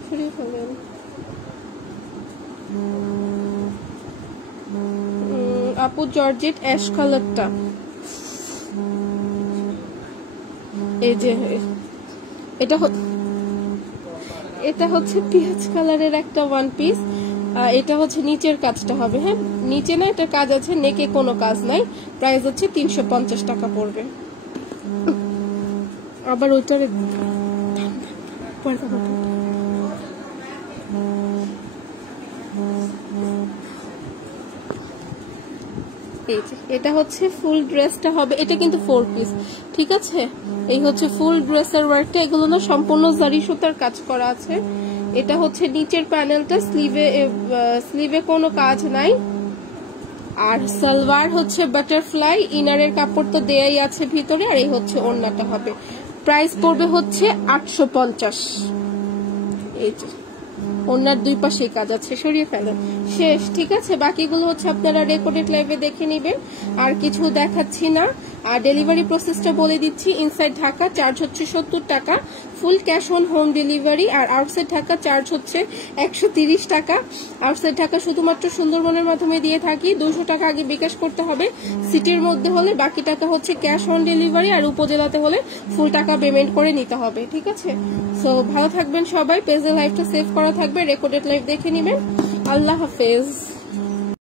সরিয়ে ফেলুন। আপু জর্জেট অ্যাশ কালারটা, এই যে এটা হচ্ছে পেঁয়াজ কালারের একটা 1 পিস। এটা হচ্ছে নিচের কাজটা হবে, হ্যাঁ নিচে না এটা কাজ আছে, নেকে কোনো কাজ নাই। প্রাইস হচ্ছে 350 টাকা পড়বে। আবার ওইটার এটা হচ্ছে ফুল ড্রেসটা হবে, এটা কিন্তু 4 পিস, ঠিক আছে। এই হচ্ছে ফুল ড্রেসের ওয়ার্কটা, এগুলো না সম্পূর্ণ জারি সুতার কাজ করা আছে। এটা হচ্ছে নিচের প্যানেলটা, স্লিভে কোনো কাজ নাই। আর সালোয়ার হচ্ছে বাটারফ্লাই, ইনারের কাপড় তো দেয়াই আছে ভিতরে। আর এই হচ্ছে ওড়নাটা হবে, প্রাইস পড়বে হচ্ছে 850। এই যে ওড়নার 2 পাশে কাজ আছে। সরিয়ে ফেলেন, শেষ, ঠিক আছে। বাকিগুলো হচ্ছে আপনারা রেকর্ডেড লাইভে দেখে নেবেন, আর কিছু দেখাচ্ছি না। আর ডেলিভারি প্রসেসটা বলে দিচ্ছি। ইনসাইড ঢাকা চার্জ হচ্ছে 70 টাকা, full cash on home delivery. আর আউটসাইড ঢাকা চার্জ হচ্ছে 130 টাকা। আউটসাইড ঢাকা শুধুমাত্র সুন্দরবনের মাধ্যমে দিয়ে থাকি, 200 টাকা আগে বিকাশ করতে হবে। সিটির মধ্যে হলে বাকি টাকা হচ্ছে ক্যাশ অন ডেলিভারি, আর উপজেলাতে হলে ফুল টাকা পেমেন্ট করে নিতে হবে, ঠিক আছে। সো ভালো থাকবেন সবাই, পেজে লাইভটা সেভ করা থাকবে, রেকর্ডেড লাইভ দেখে নেবেন। আল্লাহ হাফেজ।